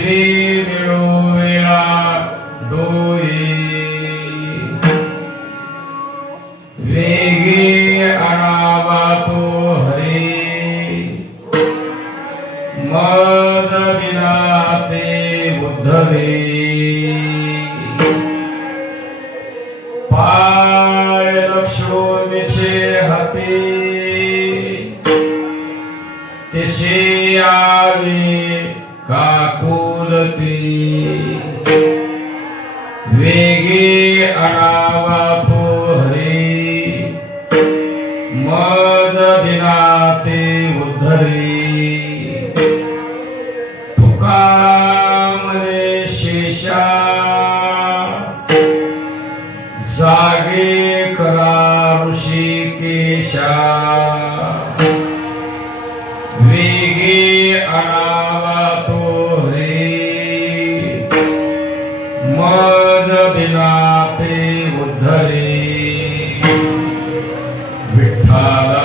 ठेवे मिळवेला डोळे वेगे आणावा तो हरे मद बिना ते उद्धवे पाय लक्ष्मीचे हाते तसे यावे काकुलते वेगे आणावा तो हरे मद बिना ते उद्धरे तुका मने शेषा जागे करा ऋषिकेशा वेगे आणावा तो हरे मद बिना ते उद्धरे विठ्ठला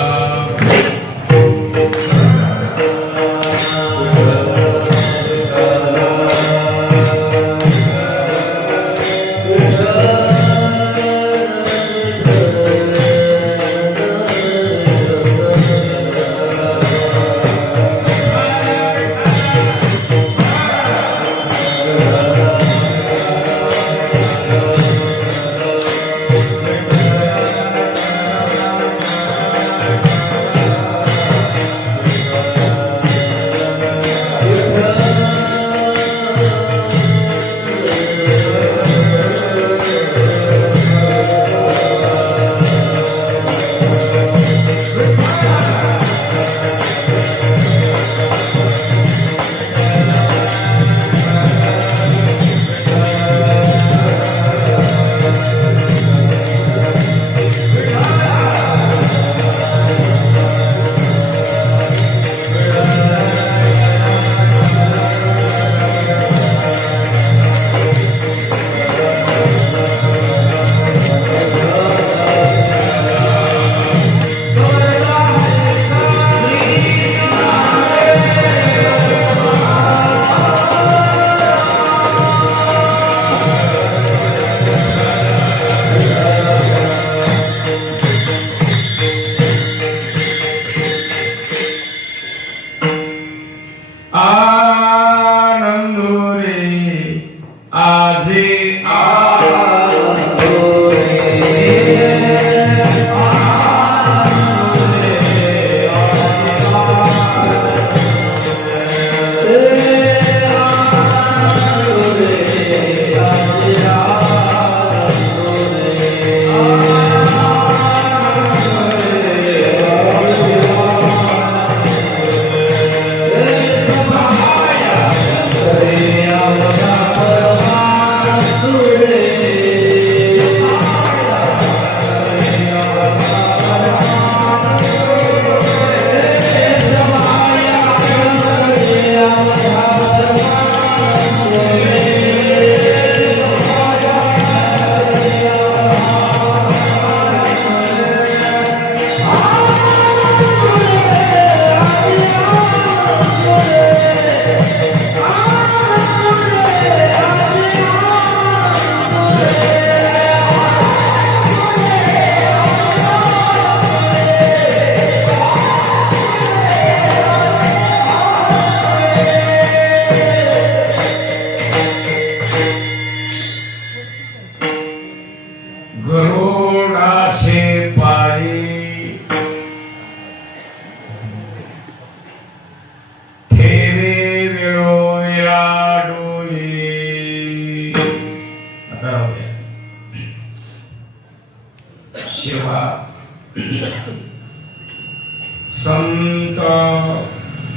संत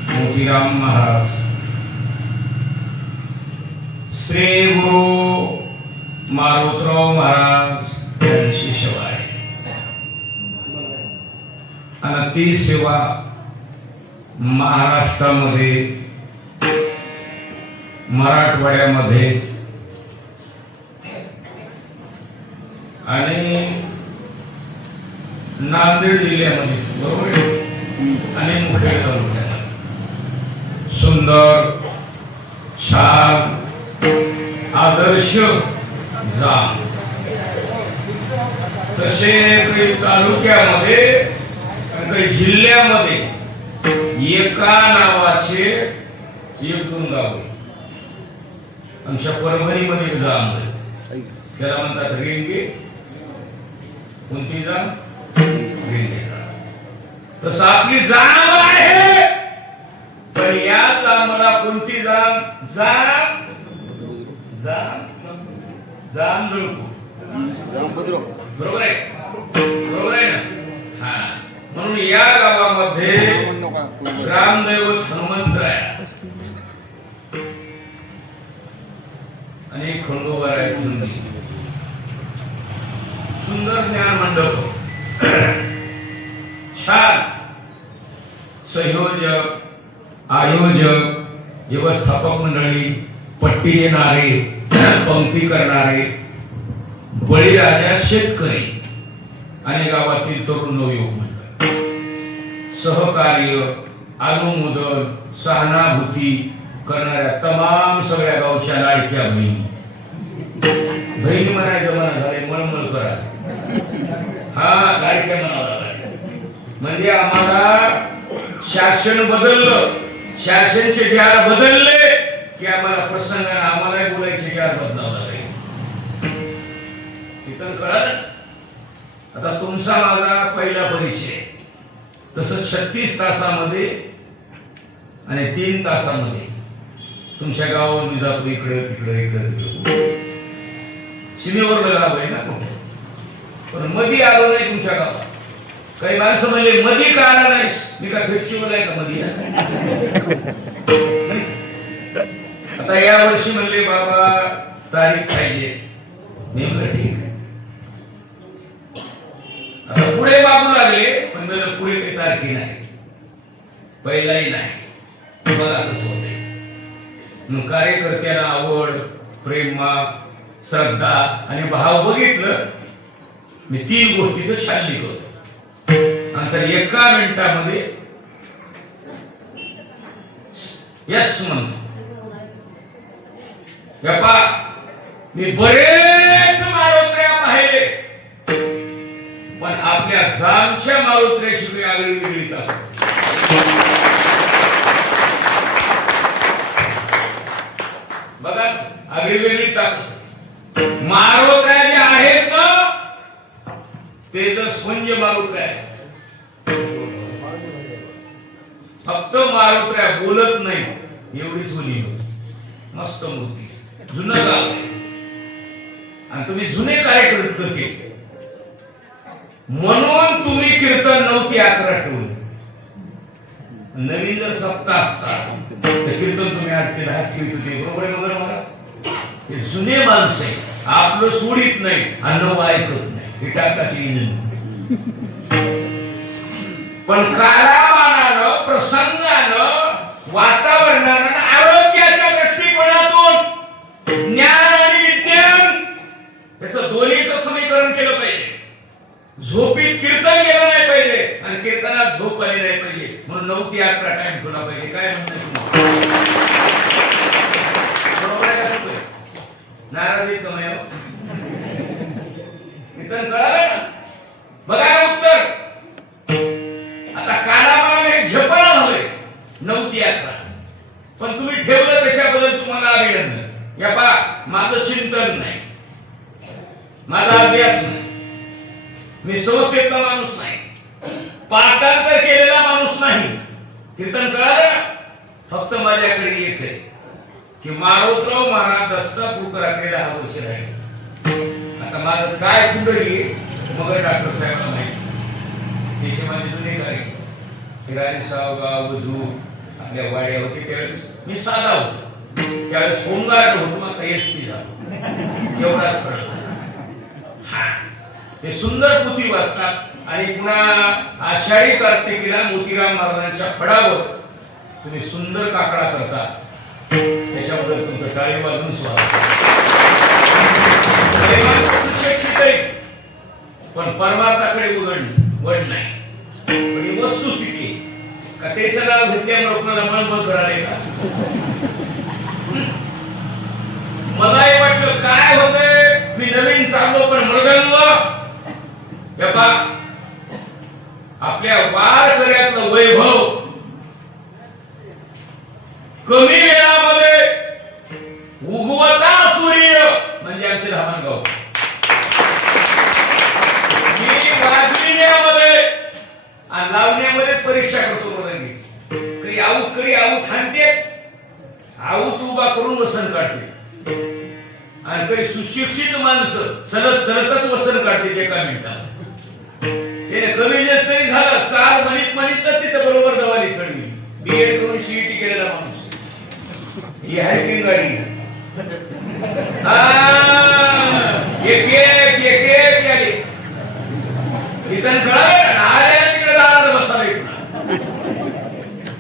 मोतीराम महाराज श्री गुरु मारुतराव महाराज यांची सेवा आहे आणि ती सेवा महाराष्ट्रामध्ये मराठवाड्यामध्ये आणि नांदेड जिल्ह्यामध्ये बरोबर आणि मुखेड तालुक्यात सुंदर छान आदर्श जाम. तसे काही तालुक्यामध्ये काही जिल्ह्यामध्ये एका नावाचे एक दोन गाव. आमच्या परभणीमध्ये जाम त्याला म्हणतात रेंगे. कोणती जाम? रेंगे. तसं आपली जाम आहे, पण या जामला कोणती जाम? जाम जाम जाम जुळकू. बरोबर आहे, बरोबर आहे ना? हा, म्हणून या गावामध्ये ग्रामदैवत हनुमंतराय आणि खंडोबाराय सुंदर ज्ञान मंडप, छान संयोजक, आयोजक, व्यवस्थापक मंडळी, पट्टी देणारे, पंक्ती करणारे, बळीराजा शेतकरी आणि गावातील तरुण नवयुवक मंडळ, सहकार्य, अनुमोदन, सहानुभूती करणाऱ्या तमाम सगळ्या गावच्या लाडक्या बहिणी. बहिणी म्हणायचं म्हणा झाले, मळमळ करा. हा, लाडक्या म्हणावं लागेल. म्हणजे आम्हाला शासन बदललं, शासनचे जार बदलले की आम्हाला प्रसंगाने आम्हाला बोलायचे जार बदलावं लागेल. तिथं कळलं. आता तुमचा माझा पहिला परिचय, तसं 36 तासामध्ये आणि 3 तासामध्ये तुमच्या गावावर मी जातो. इकडे तिकडे इकडे तिकडे सीमेवर गाव आहे ना, पण मध्ये आलो नाही तुमच्या गावात. काही माणसं म्हणले मध्ये का आला नाहीस? मी का फेपशीवर आहे का मध्ये? आता या वर्षी म्हणले बाबा तारीख पाहिजे. मी म्हणलं ठीक आहे. आता पुढे बाबू लागले, पण पुढे काही तारखी नाही, पहिलाही नाही. बघा कसं होते. मग कार्यकर्त्यांना आवड, प्रेमा, श्रद्धा आणि भाव बघितलं. मी 3 गोष्टीचं छान लिहिलं. नंतर 1 मिनिटामध्ये यस म्हणतो. गप्पा, मी बरेच मारुत्र्या पाहिले, पण आपल्या जामच्या मारुत्र्याची वेगळी वेगळी ताकद. बघा, आगळी वेगळी ताकद. मारुत्र्या जे आहेत ना, ते तर स्पंज मारुत्र्या आहे. फक्त मारुत्र्या बोलत नाही एवढीच बोली. मस्त मूर्ती, जुनं गाव आहे. आणि तुम्ही जुने कार्यकर्ते म्हणून तुम्ही कीर्तन 9 ते 11 ठेवले. नवीन जर सप्ताह असता तर कीर्तन तुम्ही 8 ते 10 ठेवत होते. बरोबर आहे मगर मला? हे जुने माणसे आपलं सोडित नाही आणि ऐकत नाही. हे टाकाची पण काळामानानं, प्रसंगानं, वातावरणानं, आरोग्याच्या दृष्टिकोनातून ज्ञान आणि विज्ञान याचं दोन्हीचं समीकरण केलं पाहिजे. झोपीत कीर्तन गेलं नाही पाहिजे आणि कीर्तनात झोप आली नाही पाहिजे. म्हणून 9 ते 11 टाइम ठेवला पाहिजे. काय म्हणतात नाराजी कमी कीर्तन कळालं ना? बघा उत्तर. आता कालामानाने झेपणा झाले 9 ते 11, पण तुम्ही ठेवलं त्याच्याबद्दल तुम्हाला अभिनंदन. या पा, माझं चिंतन नाही, माझा अभ्यास नाही, मी संस्थेतला माणूस नाही, पाठांतर केलेला माणूस नाही. कीर्तन कळालं ना? फक्त माझ्याकडे एक आहे की मारुतराव महाराज दस्तापूरकर आपल्याला 10 वर्ष राहिले. आता माझं काय कुंडली मग डॉक्टर साहेबांना माहिती. त्याचे माझे जुने गाडी सावगाव बुजू आपल्या वाड्या होते त्यावेळेस मी साधा होतो. त्यावेळेस होमगार्ड होतो, आता एसपी झालो. एवढाच फरक. हा, ते सुंदर पुथी वाचतात आणि पुन्हा आषाढी कार्तिकीला मोतीराम महाराजांच्या फडावर तुम्ही सुंदर काकडा करता. त्याच्याबद्दल तुमचं टाळी वाजून स्वागत. पण परमार्थाकडे वड नाही. पण ही वस्तुस्थिती का त्याचं नाव घेतल्यामुळे कोणाला मळमळ करायला का? चाललो पण मृदंग हे पहा आपल्या वारकऱ्यातलं वैभव कमी वेळामध्ये उगवता सूर्य म्हणजे आमचे धामणगाव वाजविण्यामध्ये आणि लावण्यामध्येच परीक्षा करतो मृदंगी कधी आऊत हाणते आऊत उभा करून वसन काढते आणि काही सुशिक्षित माणसं चलतच वसन काढते एका मिनिटात त्याने कमी जास्त तरी झालं 4 म्हणीत तिथे बरोबर दवाली चढली बीएड करून सीईटी केलेला माणूस ही हायकिंग गाडी एक आली इथं कळालं आल्यानं तिकडे जाणार बसायला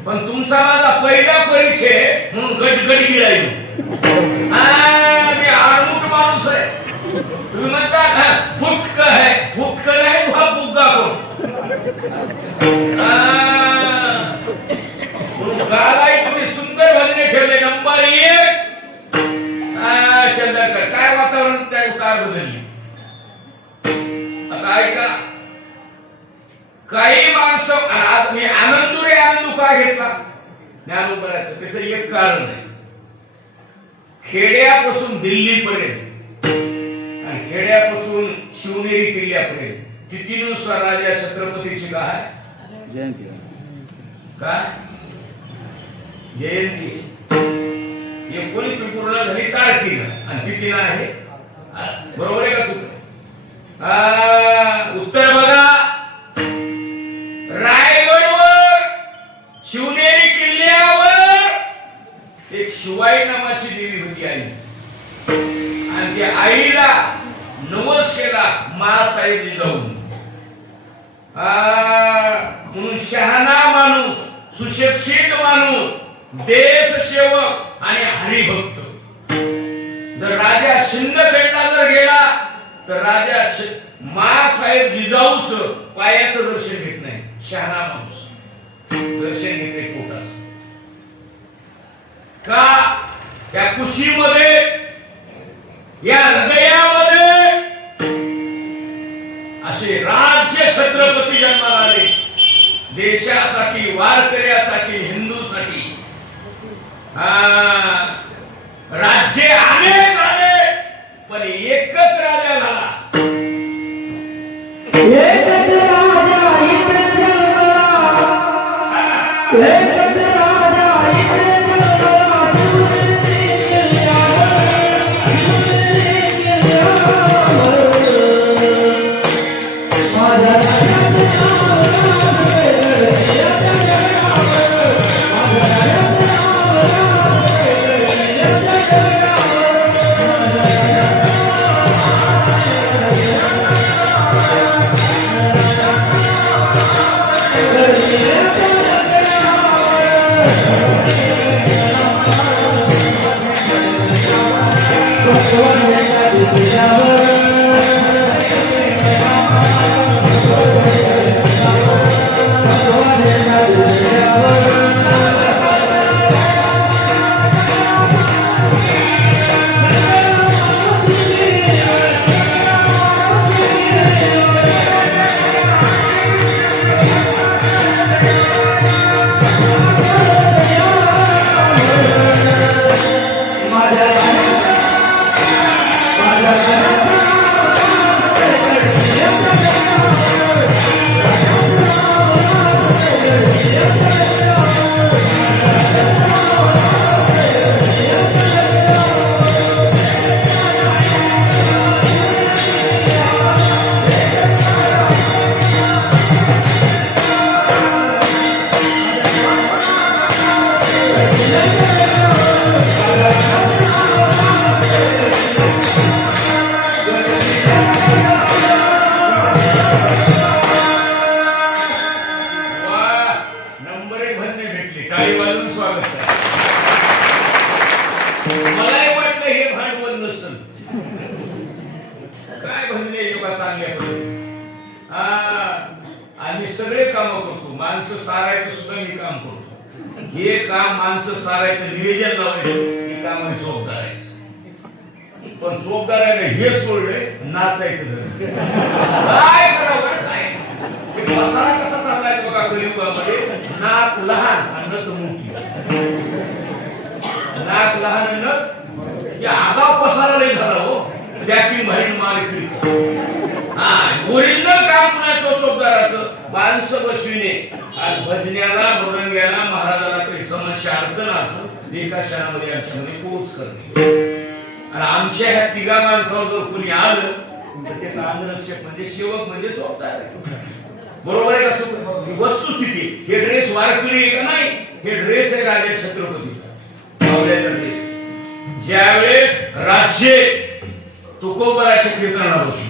पण तुमचा माझा पहिला परिचय म्हणून गडगड गिळाई मी आडमुठ माणूस आहे तुम्ही म्हणता फुटक नाही हा फुग्गा कोण गालाय तुम्ही सुंदर भजने ठेवले नंबर 1 शंकर काय वातावरण त्या उतार बदलली आता ऐका काही माणसं आज मी आनंदू का घेतला ज्ञानोबराचं त्याचं एक कारण आहे खेड्यापासून दिल्लीपर्यंत आणि खेड्यापासून शिवनेरी किल्ल्यापर्यंत तिथीनुसार राजा छत्रपतीची काय जयंती काय जयंती 19 फेब्रुवारीला झाली तारखेला आणि तिथीला आहे बरोबर आहे का चुक उत्तर बघा रायगडवर शिवनेरी किल्ल्यावर एक शिवाई नावाची देवी होती आई आणि त्या आईला नवस केला मासाहेब जिजाऊ म्हणून शहाणा माणूस सुशिक्षित माणूस देशसेवक आणि हरिभक्त जर राजा शिंदखेडला जर गेला तर राजा मासाहेब जिजाऊच पायाचं दर्शन घेत नाही शहाणा माणूस दर्शन घेते पोटाचं का या कुशीमध्ये या हृदयामध्ये असे राज्य छत्रपती जन्माला आले देशासाठी वारकऱ्यासाठी हिंदूसाठी राज्य अनेक आले पण एकच राजा झाला माणसं सारायचं सुद्धा मी काम करतो हे काम माणसं सारायचं निवेदन लावायचं हे काम आहे चोपदारायचं पण चोपदाराने हे सोडले नाचायचं काय करावं काय पसारा कसा चाललाय बघा कलियुगामध्ये. नाक लहान आणि नथ मोठी. नाक लहान आणि नथ या आगाव पसारा लई झाला हो. पॅकिंग भारी मालिकी. ओरिजिनल काम पुन्हा चोचोपदाराचं माणसं बसविणे आणि भजन्याला मृदंग्याला महाराजाला काही समस्या अडचण असं एका क्षणामध्ये आमच्यामध्ये पोच करते. आणि आमच्या ह्या तिघा माणसावर जर कोणी आलं तर त्याचा अंगरक्षक म्हणजे सेवक म्हणजे चोपदार. बरोबर आहे का? वस्तुस्थिती. हे ड्रेस वारकरी आहे का नाही? हे ड्रेस आहे राजा छत्रपतीचा मावळ्याचा ड्रेस. ज्यावेळेस राज्य तुकोबराच्या कीर्तनाला बसली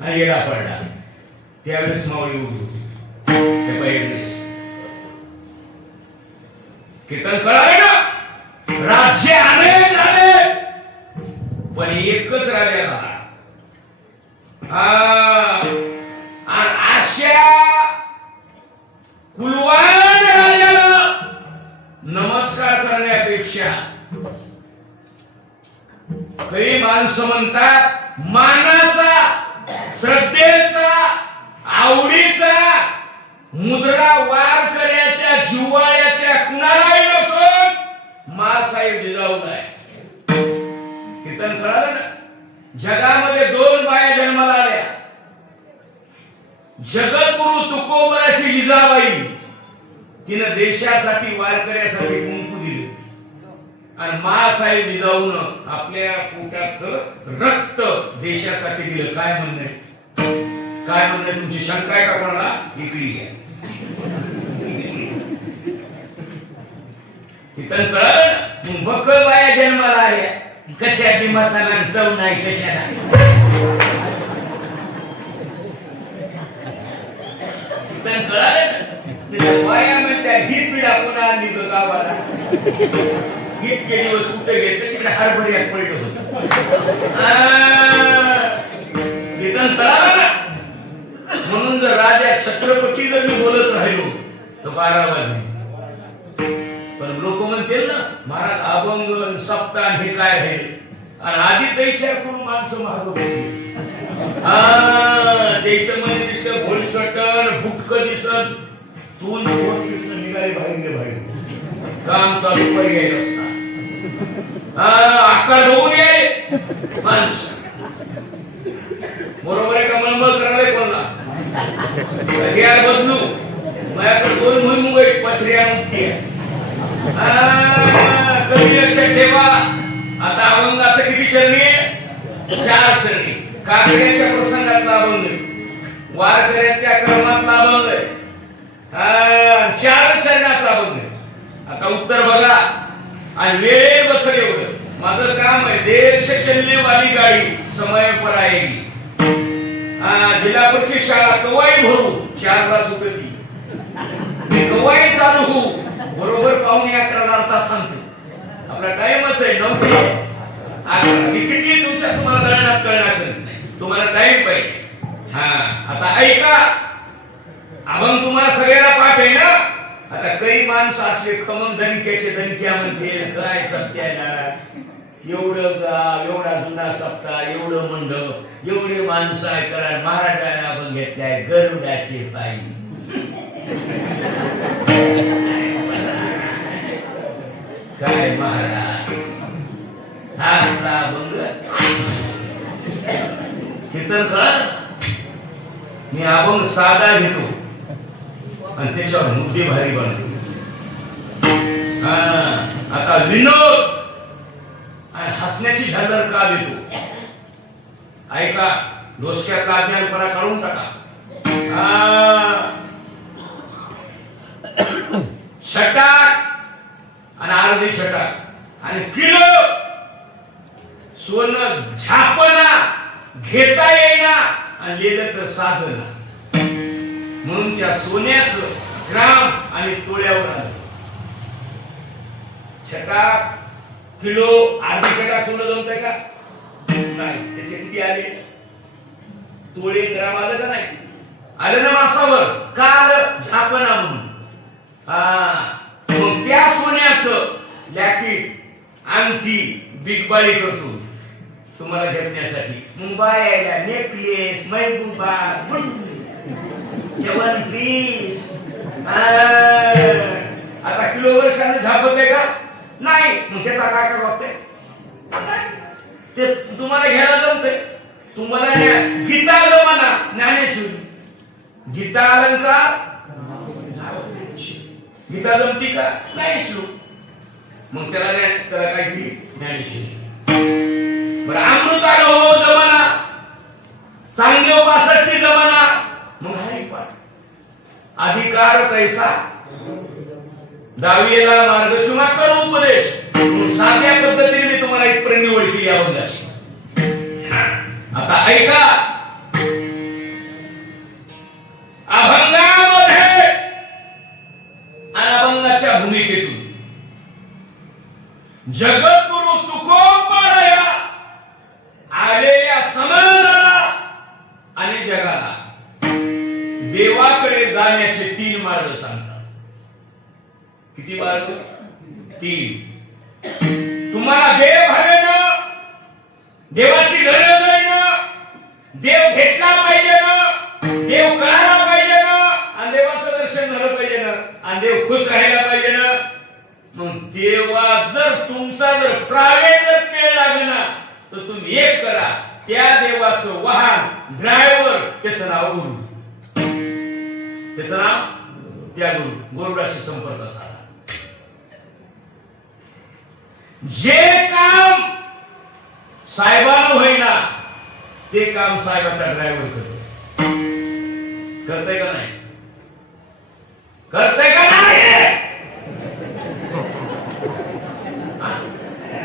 आणि येडा पडला त्यावेळेस मावळी उभी होती. ते पहिले ड्रेस कीर्तन कळाले ना. राज्य अनेक झाले पण एकच राजा झाला. अशा कुलवान राजाला नमस्कार करण्यापेक्षा काही माणसं म्हणतात मानाचा, श्रद्धेचा, आवडीचा मुद्रा वारकऱ्याच्या जिव्हाळ्याच्या कुणालाही नसून मासाहेब जिजाऊलाय. कीर्तन कळालं ना. जगामध्ये दोन बाया जन्माला आल्या. जगद्गुरु तुकोबराची जिजाबाई तिनं देशासाठी वारकऱ्यासाठी कुंकू दिले आणि मासाहेब जिजाऊनं आपल्या पोटाचं रक्त देशासाठी दिलं. काय म्हणणं आहे? काय म्हणणं तुमची शंका आहे का कोणाला? इकडी आहे. कीर्तन कळालं ना. बक्कळ बाया जन्माला आल्या. कशाची मसाला चव नाही कशाला. कीर्तन कळालं ना. बाया म्हणत्या ही पिढा पुन्हा आणली गावाला. इतके दिवस कुठे घेतलं तिकडे हरभऱ्यात पडलं होतं. कीर्तन कळालं ना. म्हणून जर राजा छत्रपती जर मी बोलत राहिलो तर 12 वाजले. पण लोक म्हणतील ना महाराज अभंग सप्ताह हे काय आहे. आणि आधी त्याच्या करून माणसं महाग बसली. त्याच्या मध्ये दिसतं भोलसटन भुटक दिसत. दोन निघाले बाहेर बाहेर काम चालू पर्याय असतात. आकार होऊन ये माणसं. बरोबर आहे का? मळमळ करायला कोणला हरियार बदलू माझ्याकडे 2 भुईमुग आहेत. पसऱ्या मुक्ती कधी लक्षात ठेवा. आता अभंगाचं किती चरणी आहे? 4 चरणी. काकड्याच्या प्रसंगातला अभंग, वारकऱ्याच्या क्रमातला अभंग आहे. 4 चरणाचा अभंग. आता उत्तर बघा आणि वेळ बसल एवढं. माझं काम आहे देश चलने वाली गाडी समय पर आएगी. जिल्हा परिषद शाळा कवाई भरू 4 तास होती. कवाई चालू हो बरोबर 11:15 सांगतो. आपला टाइमच आहे 9 ते 11. किती तुमच्या तुम्हाला गणना कळणार नाही. तुम्हाला टाइम पाहिजे. आता ऐका. अभंग तुम्हाला सगळ्याला पाठ आहे ना. आता काही माणसं असले खमंग दणक्याचे दणक्या म्हणते काय सत्याला एवढं गाव एवढा जुना सप्ताह एवढं मंडप एवढे माणसं आहे करा. महाराजांना अभंग घेतलाय गरुडाचे पायी. काय महाराज हा अभंग कीर्तन करा. मी अभंग साधा घेतो आणि त्याच्यावर मुद्दे भारी बनतो. आता विनोद आणि हसण्याची झालर का देतो? ऐका. डोसक्यातला अज्ञानपणा काढून टाका. छटाक आणि अर्धी छटाक आणि किलो सोनं झापना घेता येईना आणि लिहिलं तर साधना. म्हणून त्या सोन्याचं ग्राम आणि तोळ्यावर आलं. छटाक किलो अर्धी छटाक सोनं जमतंय का? नाही. त्याचे किती आले? तोळे ग्राम आलं का नाही? आलं ना मासावर. का आलं? झापना म्हणून. मग त्या सोन्याचं लॅकीट अंगठी बिगबाळी करतो. तुम्हाला झेपण्यासाठी. मुंबई यायला नेकलेस, महबूबा, जेवण प्लीज. आता किलोवर शान झापत आहे का? नाही. मग त्याचा काय करावं लागतंय? ते तुम्हाला घ्यायला जमतंय. तुम्हाला गीता जमाना ज्ञानेश्वरी, गीता अलंकार, गीता जमती का? नाही श्लोक. मग त्याला काय केली? ज्ञानेश्वरी. बरं अमृत अनुभव जमाना, चांगदेव 62 जमाना, मग हरिपाठ. अधिकार कैसा दहावीला मार्ग किंवा कर उपदेश. साध्या पद्धतीने मी तुम्हाला इथपर्यंत निवड केली अभंगाची. आता ऐका, अभंगामध्ये आणि अभंगाच्या भूमिकेतून जगद्गुरु तुकोबाराया आलेल्या समाजाला आणि जगाला देवाकडे जाण्याचे 3 मार्ग सांगतात. किती मार्ग? 3. तुम्हाला देव हवे ना, देवाची गरज आहे ना, देव भेटला पाहिजे ना, देव करायला पाहिजे ना, आणि देवाचं दर्शन झालं पाहिजे ना, आणि देव खुश राहायला पाहिजे ना. मग देवा जर तुमचा जर प्रायव्हेट जर पेळ लागेना तर तुम्ही एक करा, त्या देवाचं वाहन ड्रायव्हर, त्याचं नाव गुरु. त्याचं नाव त्या गुरुडाशी संपर्क साधा. जे काम साहेबांना होईना ते काम साहेबाचा ड्रायव्हर करतो. करतय का नाही? करतय का नाही?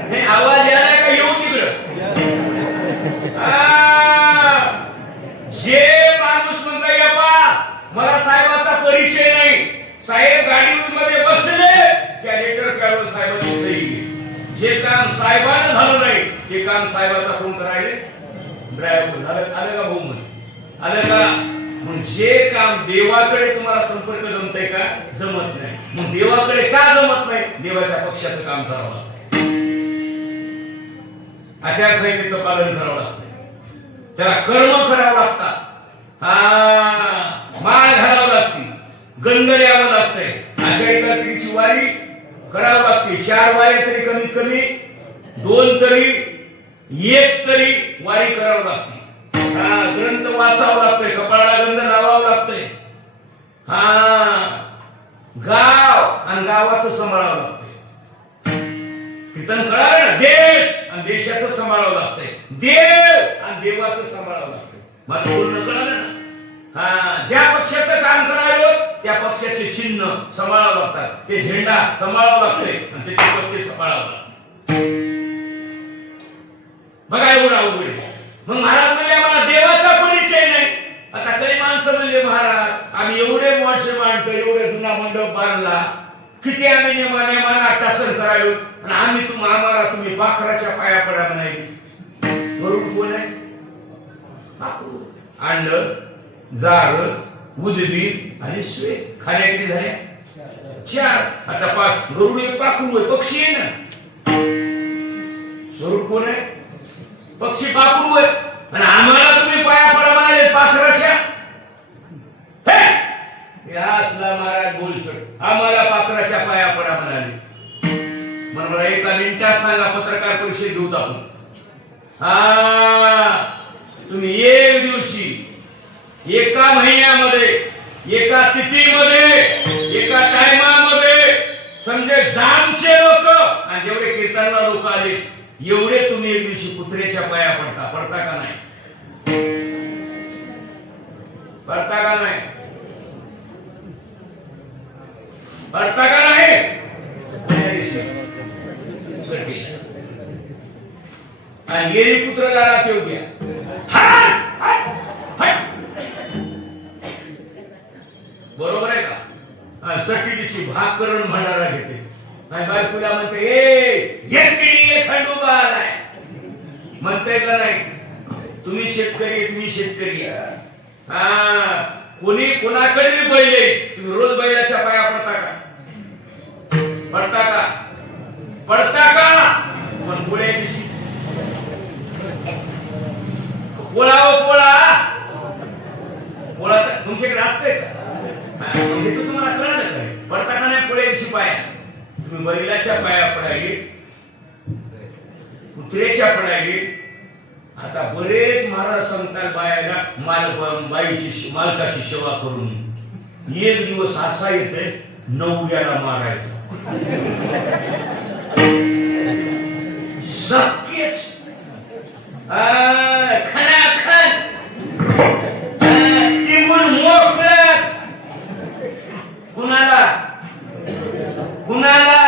हे आवाज यायला का? येऊ तिकडं. जे माणूस म्हणता येपा मला साहेबाचा परिचय नाही, साहेब गाडीमध्ये बसले त्या लेटर पॅडवर साहेबांची सही. जे काम साहेबांना झालं नाही ते काम साहेबाचा कोण करायले? ड्रायव्हर. आलं का भाऊ? आलं का? मग जे काम देवाकडे तुम्हाला संपर्क जमतंय का? जमत नाही. मग देवाकडे का जमत नाही? देवाच्या पक्षाचं काम करावं लागतं, आचारसंहितेचं पालन करावं लागतं, त्याला कर्म करावं लागतात, माळ घालावं लागते, गंध द्यावं लागतंय, अशा एकाची वारी करावं लागते. 4 वाऱ्या तरी कमीत कमी 2 तरी 1 तरी वारी करावं लागते. ग्रंथ वाचावं लागतंय, कपाळाला गंध लावावं लागतंय. गाव आणि गावाचं सांभाळावं लागतंय. कीर्तन कळालं ना? देश आणि देशाचं सांभाळावं लागतंय, देव आणि देवाचं सांभाळावं लागतंय. मला बोलणं कळालं ना? ज्या पक्षाचं काम करावं त्या पक्षाचे चिन्ह सांभाळावं लागतात, ते झेंडा सांभाळावं लागतंय आणि त्याचे पत्ते सांभाळावं लागतात. बघा एवढा अवघड. मग महाराज म्हणजे आम्हाला देवाचा परिचय नाही. आता काही माणसं म्हणले महाराज आम्ही एवढे मोठे मांडतो, एवढे जुना मंडप बांधला, किती आम्ही नेमाने टासन करावे आणि आम्हाला तुम्ही पाखराच्या पाया पडा म्हणाली. बरोबर कोण आहे? अंड, जार, उदबीर आणि स्वे. खाण्या किती झाल्या? 4. आता गरुड एक पाखरू आहे, पक्षी आहे ना. गरुड कोण आहे? पक्षी, पाखरू आहे. आणि आम्हाला तुम्ही पाया पडा म्हणाले पाखराच्या. असला महाराज बोलसट, आम्हाला पाखराच्या पाया पडा म्हणाले. मला एका मिनिटात सांगा, पत्रकार परिषद घेऊ आपण. तुम्ही एक दिवशी, एका महिन्यामध्ये, एका तिथीमध्ये, एका टायमामध्ये समजे जामचे लोक आणि जेवढे कीर्तनला लोक आले एवढे तुम्ही एक दिवशी कुत्र्याच्या पाया पडता का नाही? पडता का नाही? पडता का नाही? आणि गेली पुत्र दारात येऊ द्या. बरोबर आहे का? षष्टी दिवशी भाकरण भंडारा घेते आणि बायकोला म्हणते ए खंडोबा आलाय म्हणते का नाही? तुम्ही शेतकरी, तुम्ही शेतकरी. कोणी कोणाकडे बी बैल आहे, तुम्ही रोज बैलाच्या पाया पडता का? पडता का? पडता का? पण पुढे दिवशी कुत्र्याच्या पाया पडायले, कुत्र्याच्या पडायले. आता बरेच महाराज सांगतात बायाला बाईची मालकाची सेवा करून एक दिवस असा येते नवऱ्याला मारायचं. शक्यच खणाखण तिमून मोक्षच. कुणाला कुणाला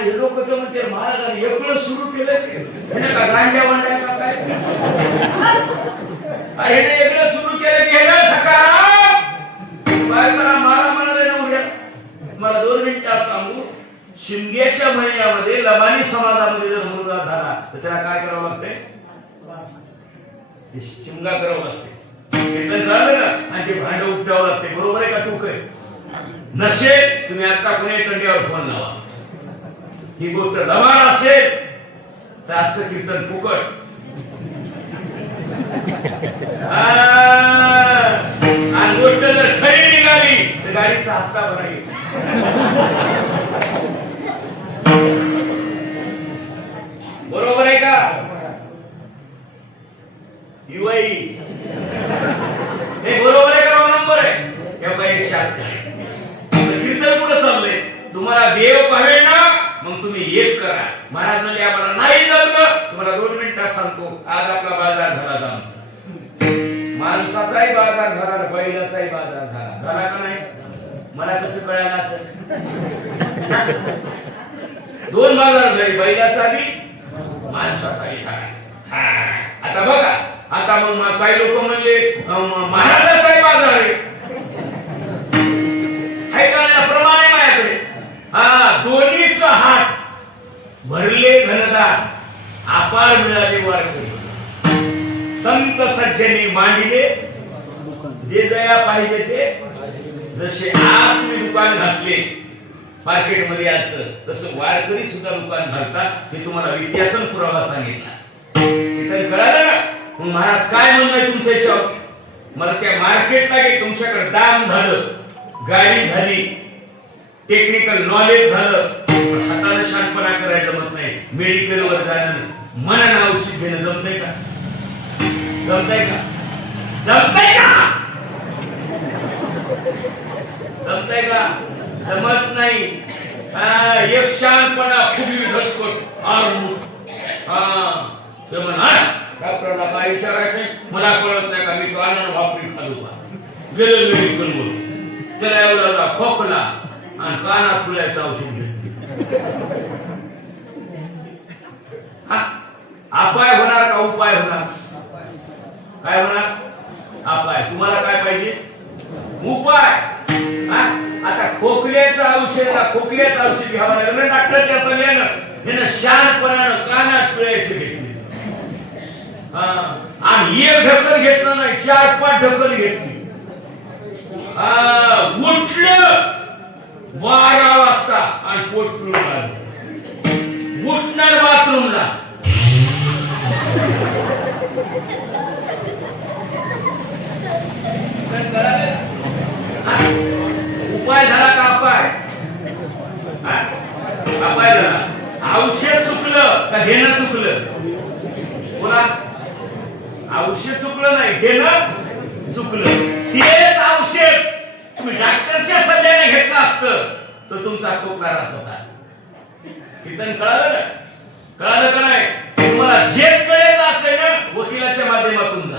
हे लोक तर म्हणते महाराजांनी एकलं सुरू केलं हे का गांड्या वांड्याचा काय हे एकलं सुरू केलं की हे सकाराम बायकाला मारा म्हणाले नवऱ्या. मला 2 मिनिटात सांगू, शिमग्याच्या महिन्यामध्ये लबानी समाजामध्ये जर मुलगा झाला तर त्याला काय करावं लागतंय? शिमगा करावं लागते. कीर्तन झालं ना आणि ते भांड उपटावं लागते. बरोबर आहे का? टूक आहे नसेल तुम्ही आता पुणे तंड्यावर फोन लावा. ही गोष्ट लबान असेल तर आजचं कीर्तन फुकट. आणि गोष्ट जर खरी निघाली तर गाडीचा हप्ता भरायला. बरोबर आहे का? युवाई हे बरोबर आहे का? नंबर आहे या बाई शास्त्र. कीर्तन कुठं चाललंय? तुम्हाला देव पाहिजे ना मग तुम्ही एक करा. महाराज म्हणजे आम्हाला नाही जमलं. तुम्हाला 2 मिनिटात सांगतो. आज आपला बाजार झाला आमचा. माणसाचाही बाजार झाला, बैलाचाही बाजार झाला का नाही? मला कसं कळालं असेल? 2 बाजार झाले, बैलाचा बी माणसाचाही झाला. आता बघा, आता मग काही लोक म्हणले महाराजाचाही बाजार आहे प्रमाण आहे माझ्याकडे. दोन्हीचा हात भरले घनदार अपार मिळाले वारकरी. संत सज्जनी मांडिले जे जया पाहिजे ते. जसे आज तुम्ही दुकान घातले मार्केटमध्ये यायचं तसं वारकरी सुद्धा दुकान घालतात. हे तुम्हाला इतिहासन पुरावा सांगितला. कळालं ना? मग महाराज काय म्हणणं आहे तुमचं याच्यावर? मला त्या मार्केटला की तुमच्याकडे दाम झालं, गाडी झाली, टेक्निकल नॉलेज झालं, पण हाताला शांतपणा करायला जमत नाही. मेडिकलवर जाणं, मनानं औषध घेणं जमतंय का? जमतंय का? जमतंय का? जमतंय का? जमत नाही. एक शांतपणा फुगवी घसकट डॉक्टरला काय विचारायचंय? मला कळत नाही का? मी कानानं भाकरी खालू का? गेलो मेडिकलवर, त्याला एवढा खोकला आणि कानात फुलायचं औषध घेतलं. अपाय होणार का उपाय होणार? काय होणार? अपाय. तुम्हाला काय पाहिजे? उपाय. आता खोकल्याचं औषध घ्यावं लागलं ना डॉक्टरच्या सल्ल्यानं. त्यानं शांतपणानं कानात पिळायचं घेतले आणि एक ढकल घेतलं नाही, 4-5 ढकल घेतली. उठलं 12 वाजता आणि पोट पिळून आलं. उठणार बाथरूमला. उपाय झाला का अपाय? अपाय झाला. औषध चुकलं का घेणं चुकलं? पुन्हा औषध चुकलं नाही, घेणं चुकलं. हेच औषध तुम्ही डॉक्टरच्या सल्ल्याने घेतलं असतं तर तुमचा खोकला राहत होता. कीर्तन कळालं ना? कळालं का नाही? तुम्हाला जेच कळेल असेल ना वकिलाच्या माध्यमातून जा,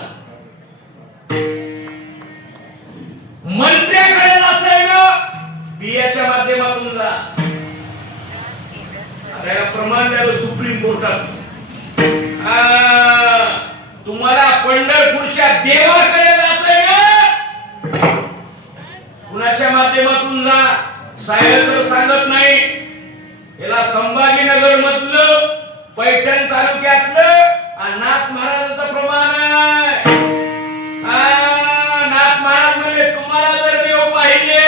मंत्र्याकडे असेल ना पियाच्या माध्यमातून जा. आता प्रमाण द्यावं सुप्रीम कोर्टात. तुम्हाला पंढरपूरच्या देवाकडे जायचंय ना कुणाच्या माध्यमातून जा. साहेब तर सांगत नाही. याला संभाजीनगर मधलं पैठण तालुक्यातलं नाथ महाराजांचं प्रमाण आहे. नाथ महाराज म्हणले तुम्हाला जर देव पाहिजे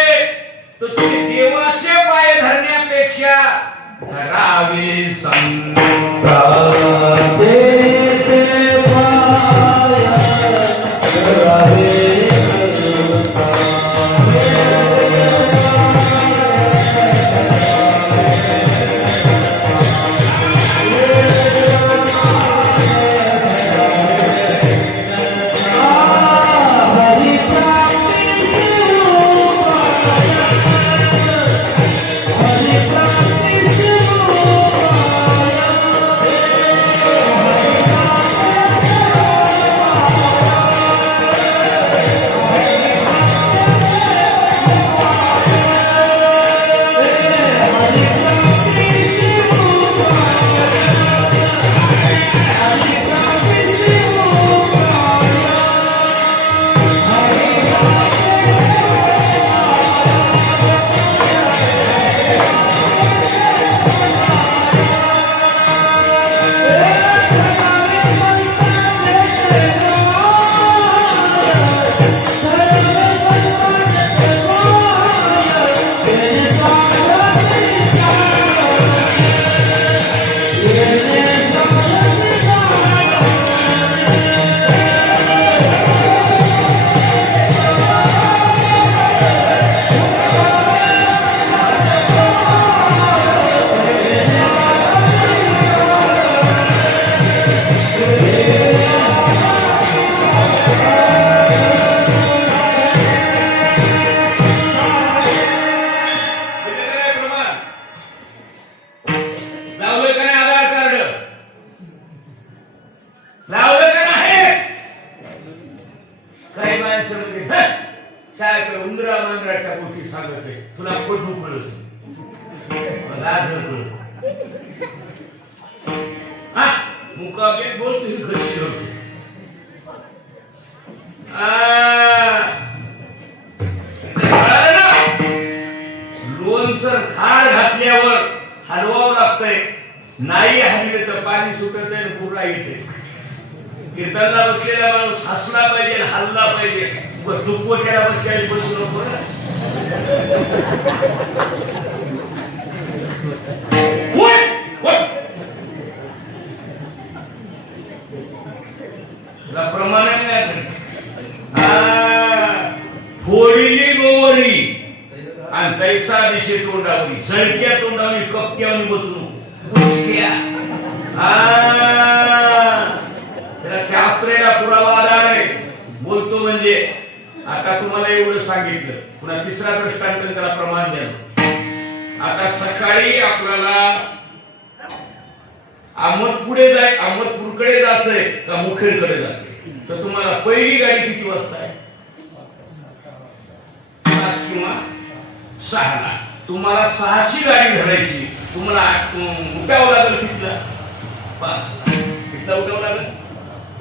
तर तुम्ही देवाचे पाय धरण्यापेक्षा धरावे संत. मुकाबले बोल तुम्ही घरची धरतो लोणचं खार घातल्यावर हलवावं लागतंय नाही हलवे तर पाणी सुटत आहे पुरा येते कीर्तनला बसलेला माणूस हसला पाहिजे हलला पाहिजे दुप्पोट्याला बसल्याला बसू नको ना प्रमाणे फोडीली गोवरी आणि तैसा दिशे तोंडावरी जळक्या तोंडावरी कपक्यावरी बसून कुचक्या त्याला शास्त्रेला पुरावा आधार आहे बोलतो म्हणजे आता तुम्हाला एवढं सांगितलं पुन्हा तिसरा दृष्टांत त्याला प्रमाण द्यावं आता सकाळी आपल्याला अहमदपूरकडे जायचंय का मुखेडकडे जायचंय तर तुम्हाला पहिली गाडी किती वाजता आहे 5 किंवा 6ला तुम्हाला 6ची गाडी धरायची तुम्हाला उठावं लागेल कितीला 5ला कितीला उठावं लागेल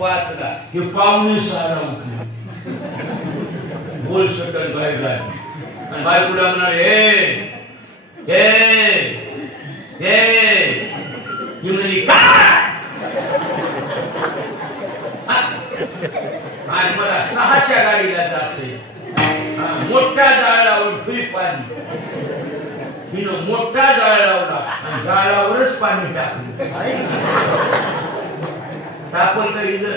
5ला हे पावणे 6ला उठले बोल सकल बाहेर आणि बाहेर पुढे म्हणणार हे म्हणली काय आणि मला 6च्या गाडीला जायचंय मोठा जाळ लावून फुल पाणी हिनं मोठा जाळ लावला आणि जाळावरच पाणी टाकलं तापण काही जण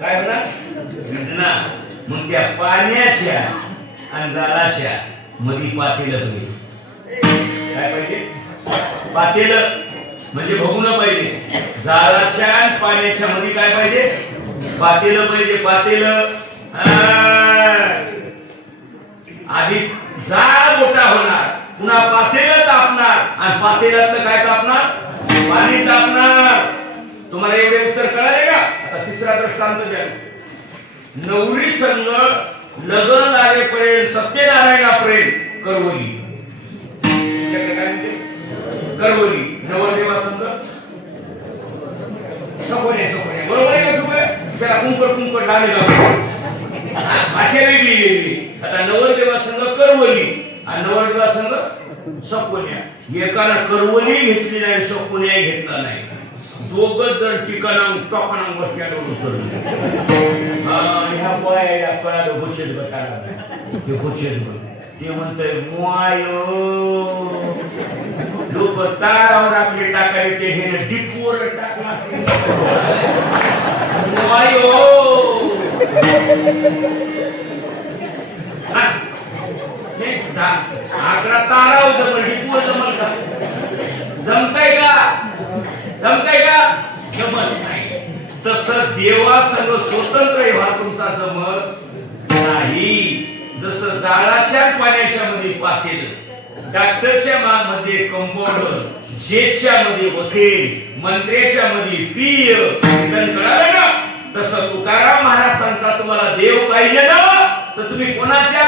काय होणार मग त्या पाण्याच्या आणि जाळाच्या मध्ये पातेलं पाहिजे काय पाहिजे पातेलं म्हणजे भगुणं पाहिजे जाळाच्या आणि पाण्याच्या मध्ये काय पाहिजे पातेलं पाहिजे पातेलं आधी जाळ मोठा होणार पुन्हा पातेलं तापणार आणि पातेल्यातलं काय तापणार पाणी तापणार तुम्हाला एवढे उत्तर कळाले का आता तिसरा दृष्टांत द्या नवरी संघ लग्न लागेपर्यंत सत्यनारायणापर्यंत करवली करवली नवरदेवा संघ सकोने बरोबर आहे का चुकय त्याला कुंकड लावले भाषा वेगळी आता नवरदेवा संघ करवली आणि नवरदेवा संघ सकोन्या एकानं करवली घेतली नाही सकोन्या घेतला नाही दोघच जण टोकाना बसल्यावर उतरले ह्या बाया कळालं होचेल बटाला हे होचेल ते म्हणतंय मायो लोक तारावर आपले टाकायचे हे डिपोवर टाकला मायो आकडा तारावर जमल डिपोवर जमल का जमताय का जमत नाही तसं देवासंग स्वतंत्र व्हा तुमचा जमत नाही जसं जाळाच्या पाण्याच्या मध्ये पातेलं डॉक्टरच्या मध्ये कंपाऊंडर जेच्या मध्ये वकील मंत्र्याच्या मध्ये पीय कळालं ना तसं तुकाराम महाराज सांगतात तुम्हाला देव पाहिजे ना तर तुम्ही कोणाच्या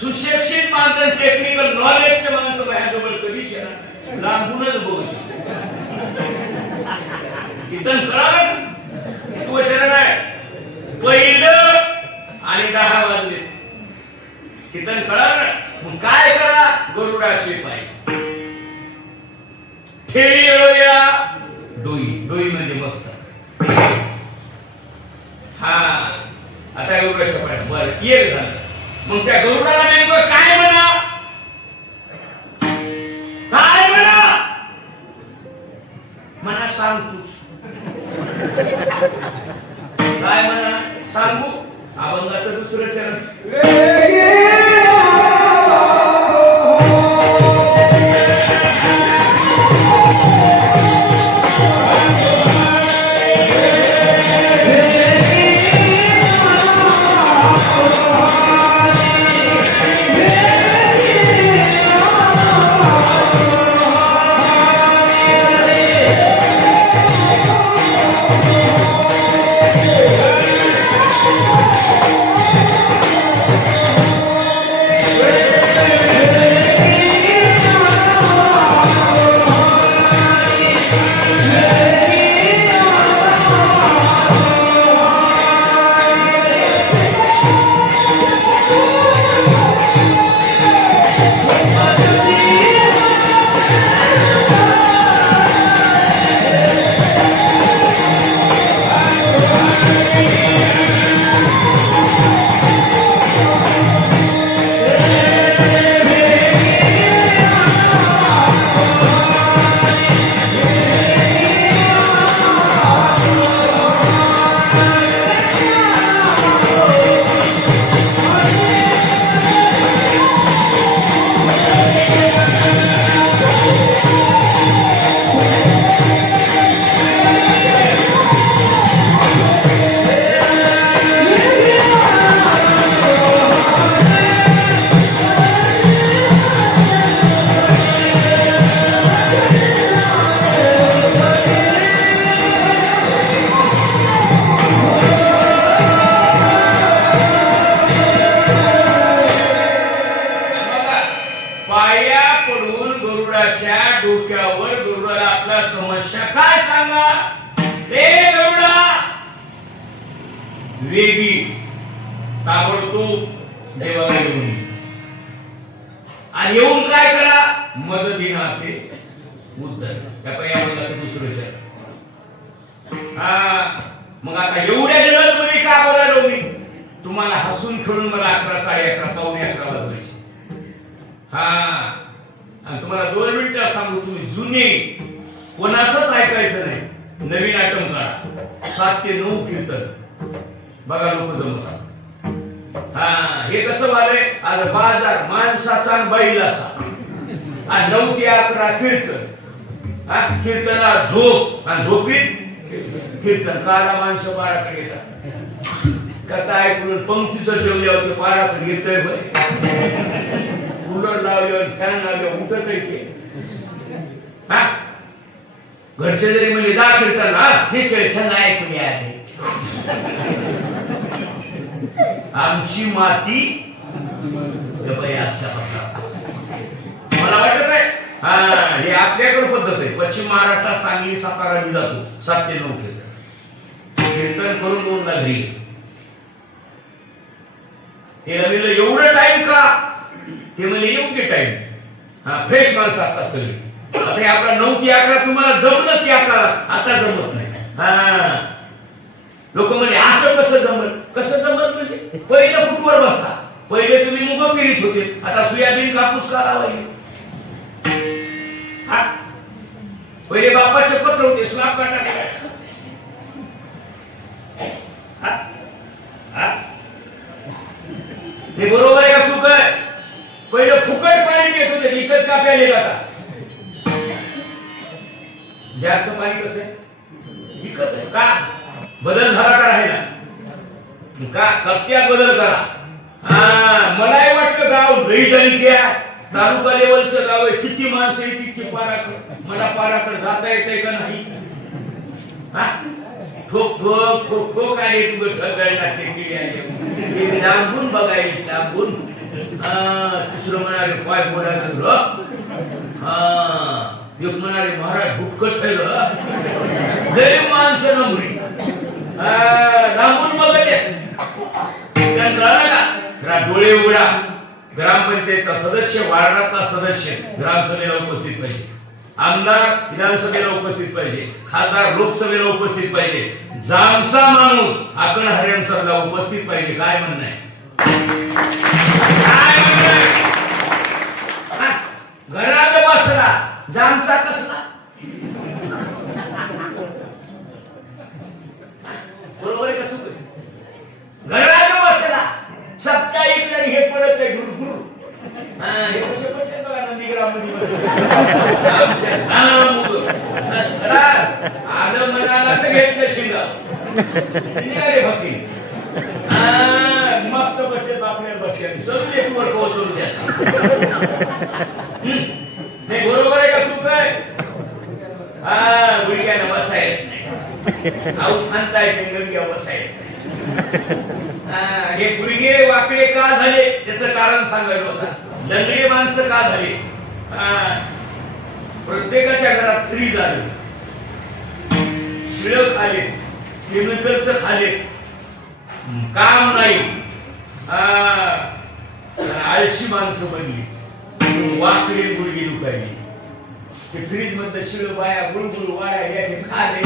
सुशिक्षित माणसं टेक्निकल नॉलेजचे माणसं माझ्याजवळ कधीच येणार लांबूनच बघत कीर्तन कळालं तू वचन नाही पहिलं कीर्तन कळालं. मग काय करा, गरुडाचे पाय ठेवी एळूया. डोई, डोई म्हणजे मस्त. हा आता गरुडाच्या पाय बरं एक झालं. मग त्या गरुडाला नेमकं काय म्हणा, काय म्हणा, म्हणा सांग तूच. काय म्हणा सांगू. अभंगाचं दुसरं चरण. डोक्यावर गरुडाला आपला समस्या काय सांगा. रे गरुडा, वेगी ताबडतोब देवाला येऊन आणि येऊन काय करा, मदतीना ते उत्तर. त्या पहिल्या दुसरं चरण. मग आता एवढ्या जलद मध्ये का बोलायलो मी तुम्हाला, हसून खेळून मला 11, 11:30, पावणे 11 वाजवायचे. आणि तुम्हाला 2 मिनिटं सांगू, तुम्ही जुने कोणाचंच ऐकायचं नाही, नवीन आयटम करा. 7 ते 9 कीर्तन बघा लोक जमतात. हे कसं झालंय, आज बाजार माणसाचा आणि बैलाचा. आणि 9 ते 11 कीर्तन. कीर्तना झोप आणि झोपीत कीर्तन. काला माणसं 12 कडे येतात. कथा ऐकून पंक्तीचं जेवले होते 12 कडे येतोय. कूलर लावले, फॅन लावले, उठत येते. घरचे जरी म्हणजे जा कीर्तन, निश्चय छंद ऐकून आहे. आमची माती मला वाटत आहे हे आपल्याकडे पद्धत आहे. पश्चिम महाराष्ट्रात सांगली, सातारा जातो 7 ते 9 कीर्तन करून 2ला घरी. ते नवीन एवढं टाइम का, ते म्हणजे योग्य टाइम. फ्रेश माणसं असतात सगळी. आता हे आपला 9 ते 11 तुम्हाला जमलं त्या काळात, आता जमत नाही. लोक म्हणजे असं कसं जमत, कसं जमत म्हणजे पहिले फुटवर बसता. पहिले तुम्ही मुग पेरीत होते, आता सोयाबीन कापूस काढावा. पहिले बापाचे पत्र होते, स्लॅब काढा. हे बरोबर आहे का चूक आहे. पहिलं फुकट पाणी पित होते, विकत का प्यायले जातात. जास्त पाणी कसं आहे, विकत आहे. का बदल झाला का राहिला का, सत्यात बदल करा. मलाही वाटतं गाव लई जनक्या तालुका लेवलचं गाव आहे, किती माणसं आहे, किती पाराकडे. मला पाराकडे जाता येतंय का नाही. ठोक ठोक ठोक ठोक आले तुझं ठगायला टेकडी आले लांबून बघायला लांबून. दुसरं म्हणाले पाय बोलायचं. एक म्हणाले महाराज भुटकच आहे लय माणसं नंबरी लांबून बघत का डोळे उघडा. ग्रामपंचायतचा सदस्य, वार्डाचा सदस्य ग्रामसभेला उपस्थित पाहिजे, आमदार विधानसभेला उपस्थित पाहिजे, खासदार लोकसभेला उपस्थित पाहिजे, जामचा माणूस आकण हरियाण सभेला उपस्थित पाहिजे. काय म्हणणं आहे? घरात बसला जामचा कसला? बरोबर आहे का चुक? घरात बसला साप्ताहिक हे पडत आहे गुरु. हे कसे पडते बघा नंदीग्राम आलं मनाला तर घेतलं शिंगा निघाले भक्ती मस्त बसते आपल्याला बसते चलून एक वर पोहोचवून द्या. नाही बरोबर आहे का चूक आहे? हा गुडघ्यानं बसायला आऊ थांबता येते गुडघ्या बसायला. हे गुडघे वाकडे का झाले त्याचं कारण सांगायला होता. लंगडे माणसं का झाली? प्रत्येकाच्या घरात फ्रीज आले, शिळ खाले, केमिकलच खाले, काम नाही, आळशी माणसं बनली, वाकडे गुडघे दुखायची. ते फ्रीज मधलं शिळ बाया गुळगुळ वाड्या याचे खाले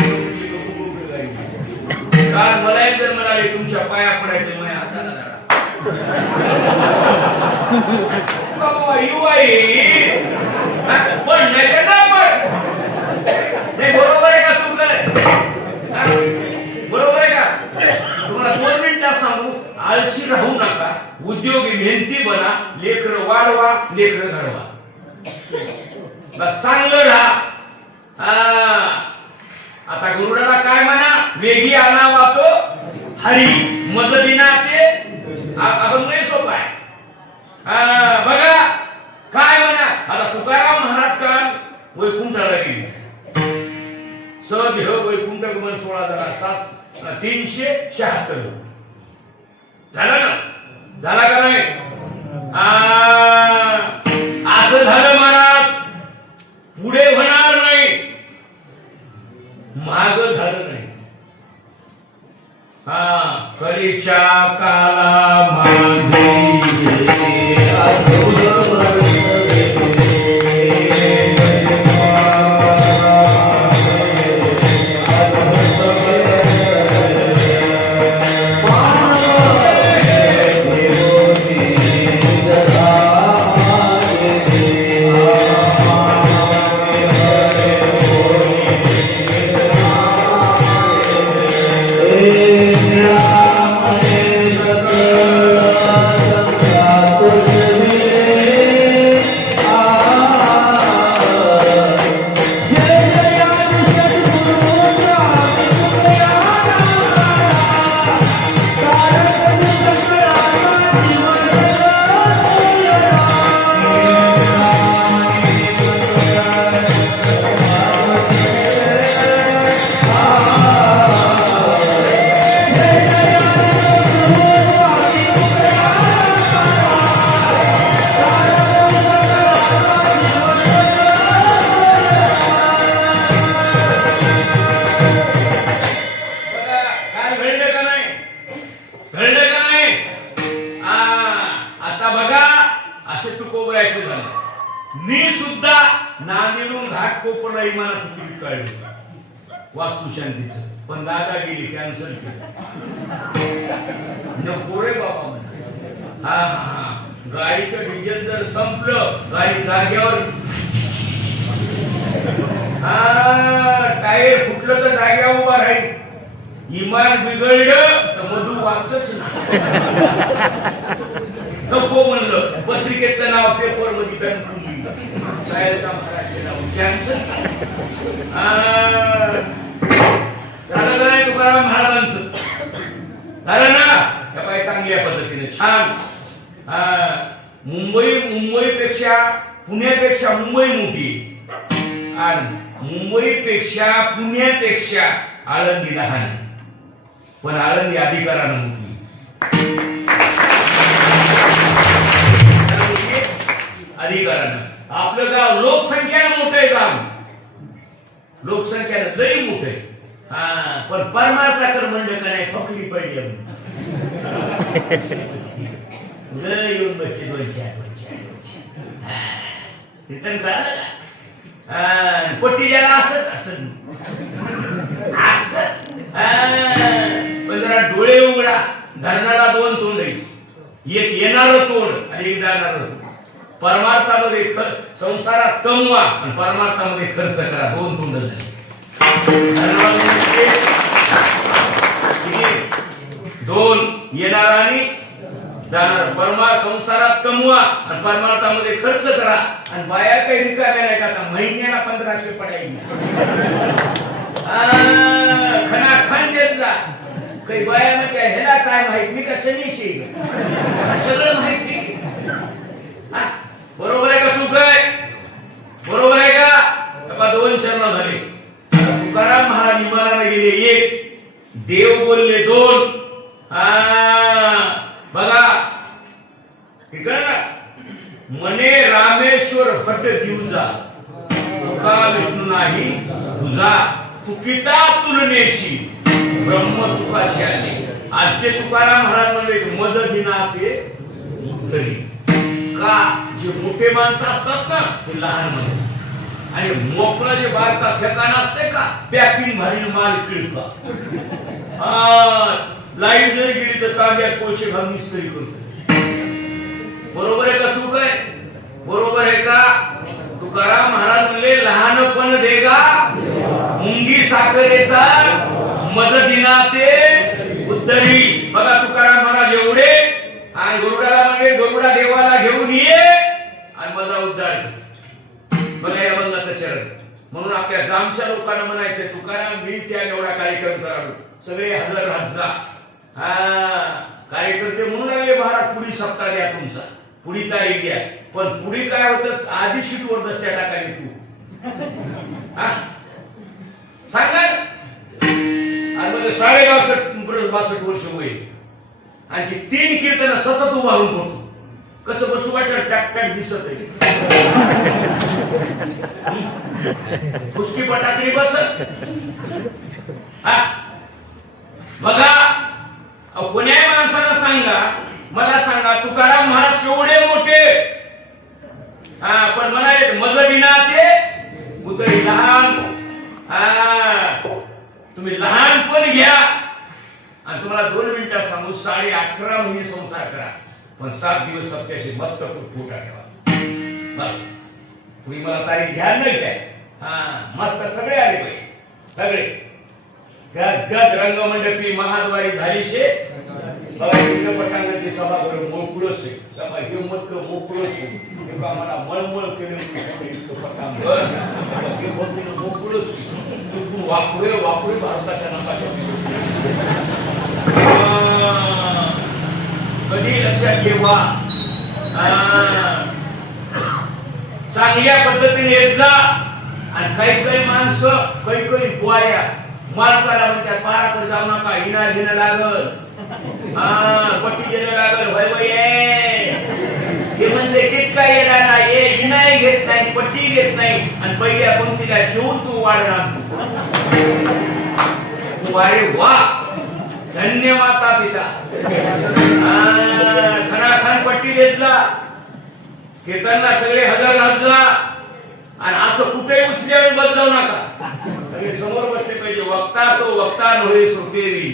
काल मला जर म्हणाले तुमच्या पाया पडायचे माझ्या हाताला धडा. पण नाही बरोबर आहे का चुक आहे? बरोबर आहे का? तुम्हाला 2 मिनिटात सांगू, आळशी राहू नका, उद्योगी मेहनती बना, लेकर वाढवा, लेकर घडवा, बस चांगलं राहा. आता गुरुडाला काय म्हणा? वेगी आला वातो हरी मदतीना ते अभंग सोपा आहे. बघा काय म्हणा. आता तुकाराम महाराज काल वैकुंठाला गेले, सदेह वैकुंठ गमन 16,376 झालं ना? झाला का नाही? असं झालं महाराज, पुढे होणार नाही, माग झालं नाही. कलीच्या काला माझे घाटकोपरला इमानाचं तिकीट काढलं वास्तुशांतीचं, पण दादा गेली, कॅन्सल केलं. नको रे बाबा म्हणा. हा गाडीचं डिझेल जर संपलं, गाडी जागेवर, टायर फुटलं तर जाग्यावर उभा राहील. इमान बिघडलं तर मधू वाचच ना. नको म्हणलं, पत्रिकेतलं नाव पेपर मध्ये कॅन्सल झालं नाही. तुकाराम महाराजांचं झालं ना. त्या पाय चांगल्या पद्धतीने छान. मुंबईपेक्षा पुण्यापेक्षा मुंबई मोठी आणि मुंबईपेक्षा पुण्यापेक्षा आळंदी लहान, पण आळंदी अधिकारानं मोठी. अधिकारानं आपलं गाव लोकसंख्यानं मोठं आहे. गाव लोकसंख्यानं लई मोठं आहे. पण परमार्था कर म्हणलं का नाही, फकली पाहिजे. येऊन बसते दोन चार. कीर्तन कळालं का? पट्टी द्यायला असंच पण जरा डोळे उघडा. धरणारा दोन तोंड आहे, एक येणारं तोंड आणि एक जाणारं तोंड. परमार्थामध्ये संसारात कमवा आणि परमार्थामध्ये खर्च करा, दोन तोंड झाली. दोन येणारा आणि जाणार. संसारात कमवा आणि परमार्थामध्ये खर्च करा. आणि बाया काही रिकाम्या नाही का, महिन्याला 1500 पडायची खणाखण देत जा. काही बाया म्हणजे ह्याला काय माहित, मी का शनीशी सगळं माहिती. बरोबर आहे का चूक आहे? बरोबर आहे का? दोन चरण झाले. आता तुकाराम महाराज विमानाने गेले एक, देव बोलले दोन. बघा ठीक आहे ना. मने रामेश्वर भट दिवजा, तुका विष्णू नाही तुझा, तुकिता तुलनेशी ब्रह्म तुकाशी आले. आज ते तुकाराम महाराज म्हणले मददिना ते मुक्तरी. का जे मोठे माणसं असतात ना ते लहान म्हणतात, आणि मोकळं जे बारका ठिकाण असते का पॅकिंग भारी माल किळका. लाईट जरी गेली तर तांब्यात कोळशे घालून इस्त्री करतो. बरोबर आहे का चूक आहे? बरोबर आहे का? तुकाराम महाराज म्हणले लहानपण देगा मुंगी साखरेचा, मददिना ते उद्धरी. बघा तुकाराम महाराज एवढे आणि गरुडाला म्हणजे गरुडा देवाला घेऊन ये आणि माझा उद्धार कर. बघा या बंगाचं चरण. म्हणून आपल्या जामच्या लोकांना म्हणायचं तुकाराम मी त्या एवढा कार्यक्रम करावे, सगळे हजर राहत जा. कार्यकर्ते म्हणून आले महाराज पुढी सप्ताह द्या तुमचा, पुढी तारीख द्या. पण पुढे काय होतं आधी शीटवर दसत्या टाकायला तू सांगा. आणि म्हणजे 62 वर्ष होईल आणि 3 कीर्तन सतत उभारून होतो. कसं बसू वाटत टाक टाक दिसत पुष्की पटाकडी बसत. बघा कोण्या माणसाला सांगा, मला सांगा तुकाराम महाराज केवढे मोठे, पण म्हणाले मददिना ते उदरी लहान. तुम्ही लहानपण घ्या आणि तुम्हाला 2 मिनिटात सांगू 11.5 महिने संसार करा, पण 7 दिवस सत्याशी मस्त फुटा ठेवा. बस तुम्ही मला तारीख घ्या नाही काय. मस्त सगळे आले पाहिजे, सगळे गज गज रंगमंडपी महाद्वारी झालीशे. पटांगणाची सभागृह मोकळच आहे, त्यामुळे हे मत मोकळच आहे. मला मळमळ केलं मोकळच वापरे वापरे भारताच्या नकाशात. कधी लक्षात घेवा, चांगल्या पद्धतीने येत जा. आणि काही काही माणसं काही काही बुवाया मालकाला म्हणतात पाराकडे जाऊ नका, हिना घेणं लागल, पट्टी देणं लागल, वय वय हे म्हणजे कितका येणार नाही, हिनाही घेत नाही, पट्टी घेत नाही आणि पहिल्या पंक्तीला जेवून तू वाढणार. अरे वा, धन्य माता पिता. खणाखण पट्टी देत जा, कीर्तनला सगळे हजर राहत जा. आणि असं कुठेही उचल्यावर बस जाऊ नका, समोर बसले पाहिजे. वक्ता तो वक्ता नव्हे श्रोतेरी.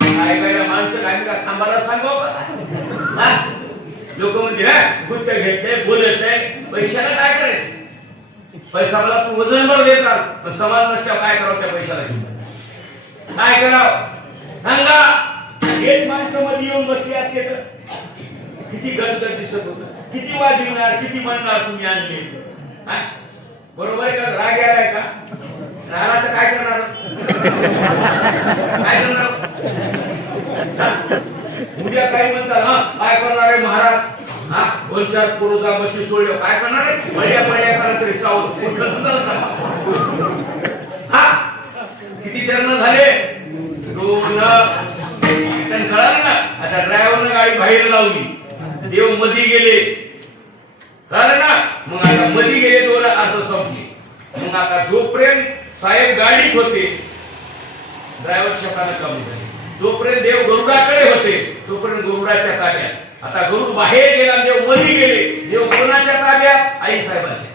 ऐकायला माणसं काय का थांबायला सांगाव का? लोक म्हणजे गुत्त घेतले बोलत नाही, पैशाला काय करायचं? पैसा मला तू वजनभर देत राह, पण समाज नसल्यावर काय करावं त्या पैशाला घेऊन? काय करावं सांगा. एक माणसं मध्ये येऊन बसली असते तर किती गदगद दिसत होत, किती वाजविणार, किती म्हणणार तुम्ही आणले. बरोबर आहे का? राग आलाय का? राहिला तर काय करणार? काय करणार? उद्या काही म्हणतात काय करणार आहे महाराज? 2-4 पुरुषा बच्ची सोडले काय करणार आहे? बड्या बड्या करा तरी चावल किती चरण झाले? 2. कळालं ना. आता ड्रायव्हरने गाडी बाहेर लावली, देव मध्ये गेले, कळालं ना. मग आता मध्ये गेले, 2 अर्ध संपले. मग आता जोपर्यंत साहेब गाडीत होते ड्रायव्हर शब्दाने कमी झाले, जोपर्यंत देव गरुडाकडे होते तोपर्यंत गरुडा गरुडाच्या ताब्यात. आता गरुड बाहेर गेला, देव मध्ये गेले. देव कोणाच्या ताब्यात? आई साहेबांच्या.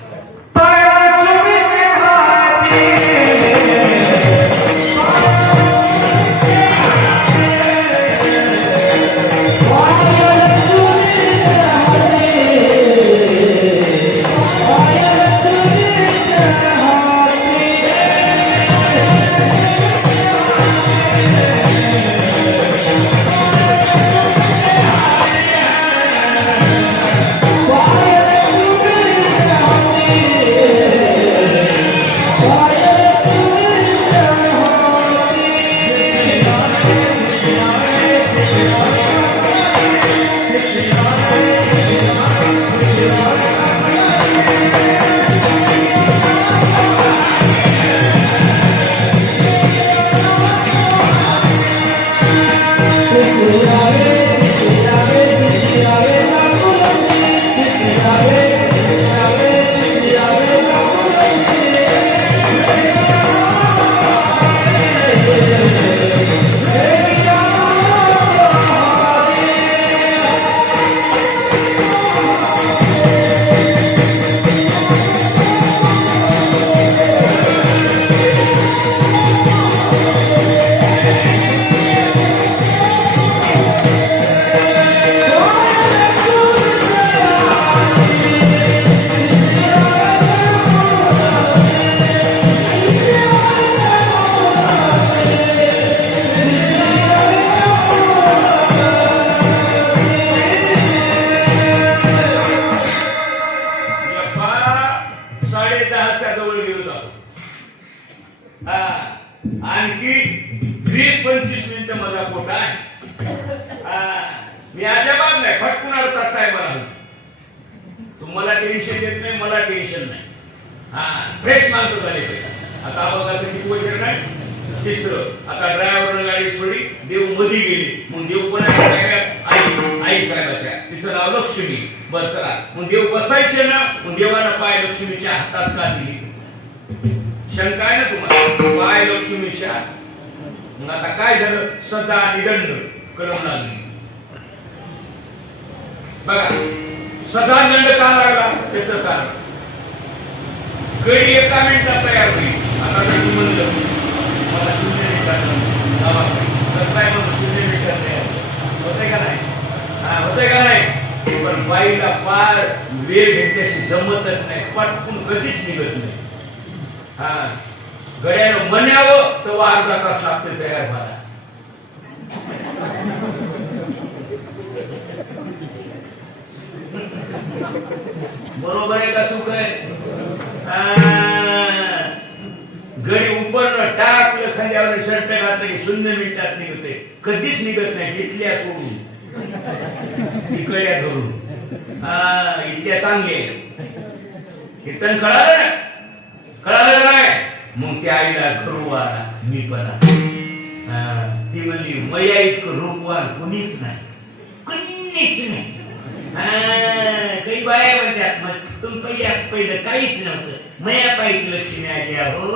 आणखी 20-25 मिनिटं माझा पोटा आहे. मी अजिबात नाही फटकून अडताच काय मला. तुम्हाला टेन्शन येत नाही, मला टेन्शन नाही. फ्रेश माणसं झाले पाहिजे. आता बघा किती वचन नाही, तिसरं. आता ड्रायव्हरने गाडी सोडली, देव मध्ये गेली. मग देव कोणाच्या आई साहेबाच्या. तिचं नाव लक्ष्मी. बर चला, मग देव बसायचे ना. मग देवाला पाय लक्ष्मीच्या हातात का दिली? शंका आहे ना तुम्हाला? पाय लक्ष्मीच्या. मग आता काय झालं? सदा निदंड कलम लागली. बघा सदा दंड का लागला त्याचं कारण. गडी एका मिनिटात तयार होईल. आता मी म्हणलं मला 0 मिनिटात सत्ताय म्हणून 0 मिनिटात तयार होते का नाही? होते का नाही? पण बाईला फार वेळ घेतल्याशी जमतच नाही. पटकून कधीच निघत नाही. गड्यानं म्हणावं तर अर्धा तास लागतो तयार व्हायला. बरोबर आहे का चूक आहे? गडी उपरनं टाकलं खांद्यावर शर्ट घातलं की 0 मिनिटात निघते. कधीच निघत नाही. इथल्या सोडून इकडल्या धरून. इथल्या चांगले कीर्तन कळालं ना? कळालं काय? मग त्या आईला करूवाला मी पण. ती म्हणली मया इतकं रूपवान कुणीच नाही, कुणीच नाही. काही बाया म्हणतात मग तुम पहिलं काहीच नव्हतं. मया पाहिजे लक्ष्मी आल्या हो.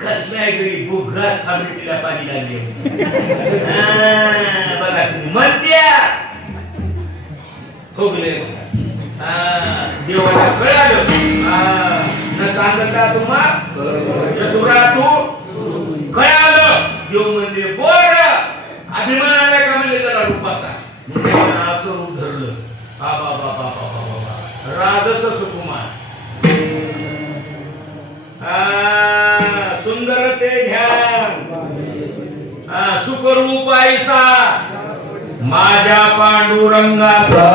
कसल्या घरी बुघा साबरी तिला पाणी लागले. बघा तुम्ही म्हणत्या खोगले. देवाला कळालं न सांगता तुम्हा चतुरा तू कळालं. देव म्हणजे बोर अभिमान आला का म्हणजे त्याला रूपाचा. असं रूप धरलं. बाबा बाबा बाबा बाबा राजस सुकुमार. सुंदर ते ध्यान सुखरूप ऐसा माझ्या पांडुरंगाचा.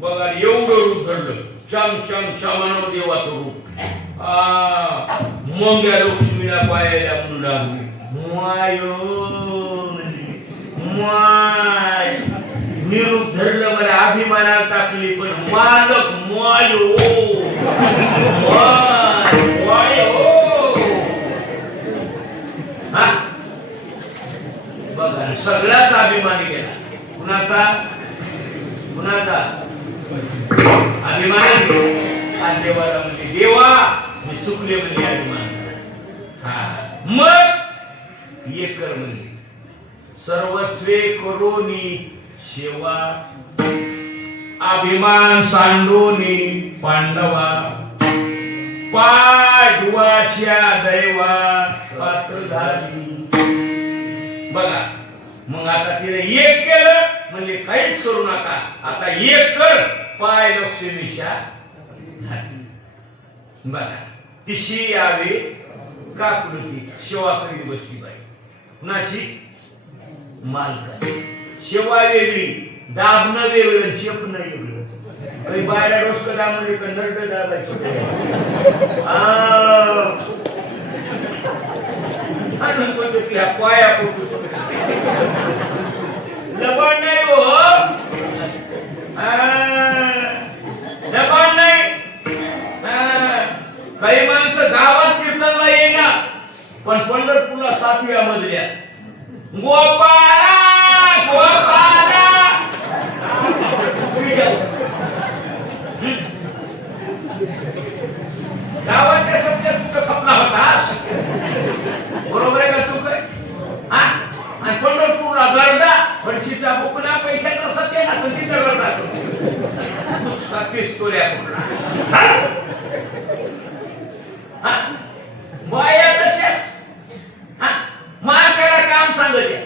बघा एवढं रूप धरलं, चम चम चमन देवाचं रूप. मग या लक्ष्मीला पायाला म्हणून लागली, मायो माय. मी रूप धरलं, मला अभिमानात टाकली, पण मालक मायो मायो. बघा सगळाच अभिमान गेला. कुणाचा कुणाचा अभिमान? देवाला म्हणजे देवा मी चुकले म्हणजे अभिमान. मग एक कर म्हणजे सर्वस्वे करोनी सेवा, अभिमान सांडोनी पांडवा, पाय धुवाच्या दैवा पात्र झाली. बघा मग आता तिने एक केलं म्हणजे काहीच करू नका, आता एक कर पाय लक्ष्मीच्या. बघा तिशी यावे काकुलती सेवा करीत बसली बाई. कुणाची? मालकाची. सेवा वेगळी, दाबणं वेगळं, चेपणं वेगळं. काही बायला डोसकं दाबलं का नरड दाबायचं. पाया लबाड नाही हो, लबाड नाही. काही माणसं गावात कीर्तनला येईना, पण पंढरपूरला 7व्या मजल्या गोपाला गोपाला. गावातल्या शब्दात कुठं खपला होता? बरोबर आहे का चूक आहे? आणि पंढरपूरला गर्दा, फणशीचा बुकना, पैशाचा सत्य ना, फणशीचा गर्दा नुसता पिस्तोऱ्या कुठला. बाया तशाच मार्काला काम सांगत या.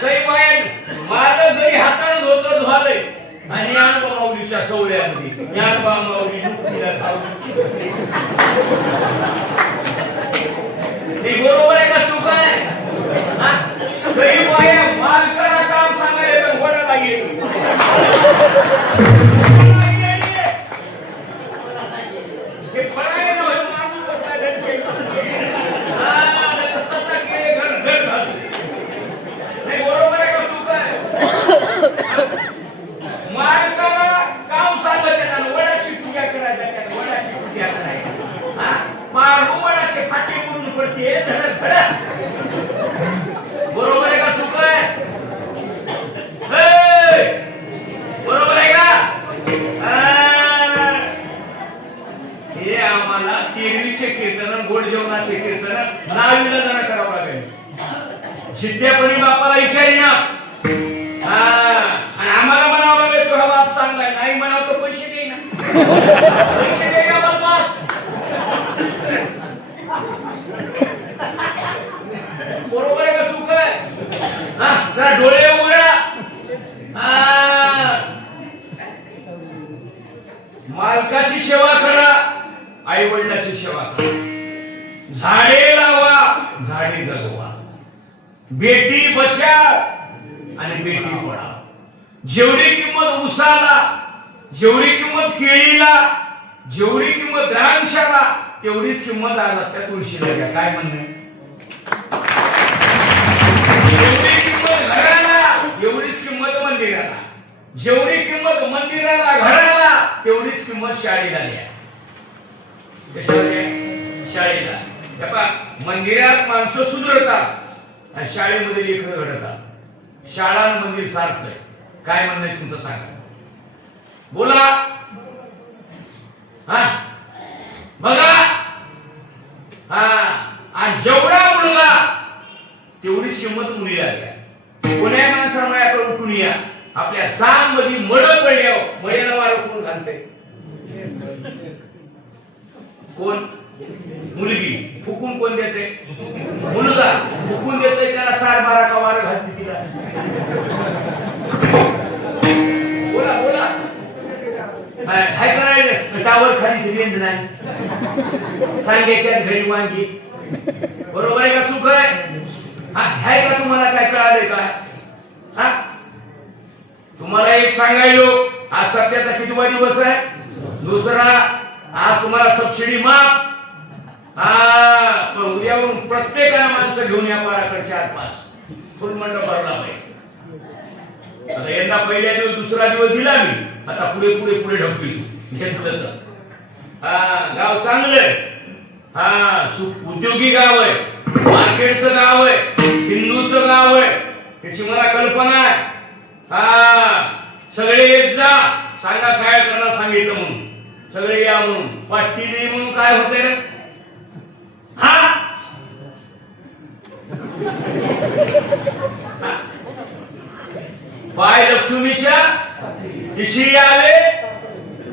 काही बाया माझं घरी हाताने धोतर धुवालंय आणि ज्ञानबा माऊलीच्या सवळ्यामध्ये ज्ञानबा माऊली बरोबर आहे का चूक आहे? काही बाया मालकाला काम सांगायला तर वडाला येईल. हे फळाय ना माणूस बसला बरोबर आहे का चूक आहे? मालकाला काम सांगायचं, वडाची पूजा करायची, वडाची पूजा करायची. मारू वडाचे फाटे म्हणून पडते बरोबर आहे का चूक आहे? बरोबर आहे का? हे आम्हाला तेरवीचे कीर्तन, गोड जेवणाचे कीर्तन नावीला जरा करावं लागेल. जिद्यापणी बापाला विचारी ना, आणि आम्हाला म्हणावं लागेल तुझा बाप चांगला आहे. नाही म्हणावं तर पैसे दे ना, पैसे दे ना बापास. बरोबर आहे का चूक आहे? जरा डोळे उघडा. मालकाची सेवा करा, आई वडिलाची सेवा करा. झाडे लावा, झाडे जगवा. बेटी बचाव आणि बेटी पढाव. जेवढी किंमत उसाला, जेवढी किंमत केळीला, जेवढी किंमत द्राक्षाला, तेवढीच किंमत आला त्या तुळशीला घ्या. काय म्हणणे? जेवढी किंमत घराला, एवढीच किंमत मंदिराला. जेवढी किंमत मंदिराला, घराला, तेवढीच किंमत शाळेला द्या. शाळेला मंदिरात माणसं सुधरतात आणि शाळेमध्ये लेकरं घडतात. शाळा मंदिर सारखं आहे. काय म्हणणं आहे तुमचं सांगा, बोला. बघा आणि जेवढा मुलगा तेवढीच किंमत मुलीला द्या. कोण्या माणसाला आता उठून या, आपल्या जाम मध्ये मड पडल्यावर मळ्याला वारं कोण घालते? कोण? मुलगी. फुकून कोण देते? मुलगा. फुकून देतोय त्याला 12.5 का वारं घालते तिला. बोला बोला. काय करायला? टावर खाली रेंज नाही, सांगायच्या घरी वांगी. बरोबर आहे का चूक आहे? हाय का तुम्हाला काय कळालंय का? तुम्हाला एक सांगायलो, आज सध्याचा कितवा दिवस आहे? दुसरा. आज तुम्हाला सबसिडी माफ. पण उद्यावरून प्रत्येकाला माणसं घेऊन या पाराकडे 4-5 फुल मंडप भरला पाहिजे. आता यंदा पहिल्या दिवस दुसरा दिवस दिला मी, आता पुढे पुढे पुढे ढकली घेतलं तर. गाव चांगलं आहे. उद्योगी गाव आहे, मार्केटचं गाव आहे, हिंदूचं गाव आहे, त्याची मला कल्पना आहे. सगळे येत जा, सांगा साहेबांना सांगितलं म्हणून, सगळे या म्हणून. पाठी नाही म्हणून काय होते रे? पाय लक्ष्मीच्या दिशी आले,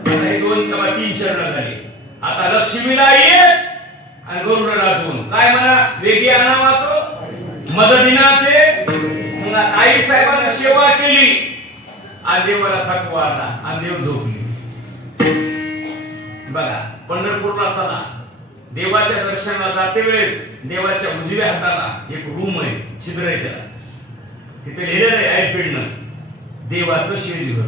2-3 चरण झाले. आता लक्ष्मीला ये आणि गरुडाला 2. काय म्हणा? वेगी आणावा तो मदतीना ते. आई साहेबांना सेवा केली आणि देवाला थकवा आला आणि देव झोपली. बघा, पंढरपूरला चला, देवाच्या दर्शनाला जाते वेळेस देवाच्या उजव्या हाताला एक रूम आहे, छिद्र आहे त्याला. तिथे लिहिलेलं आहे आयपीडनं, देवाचं शेजघर.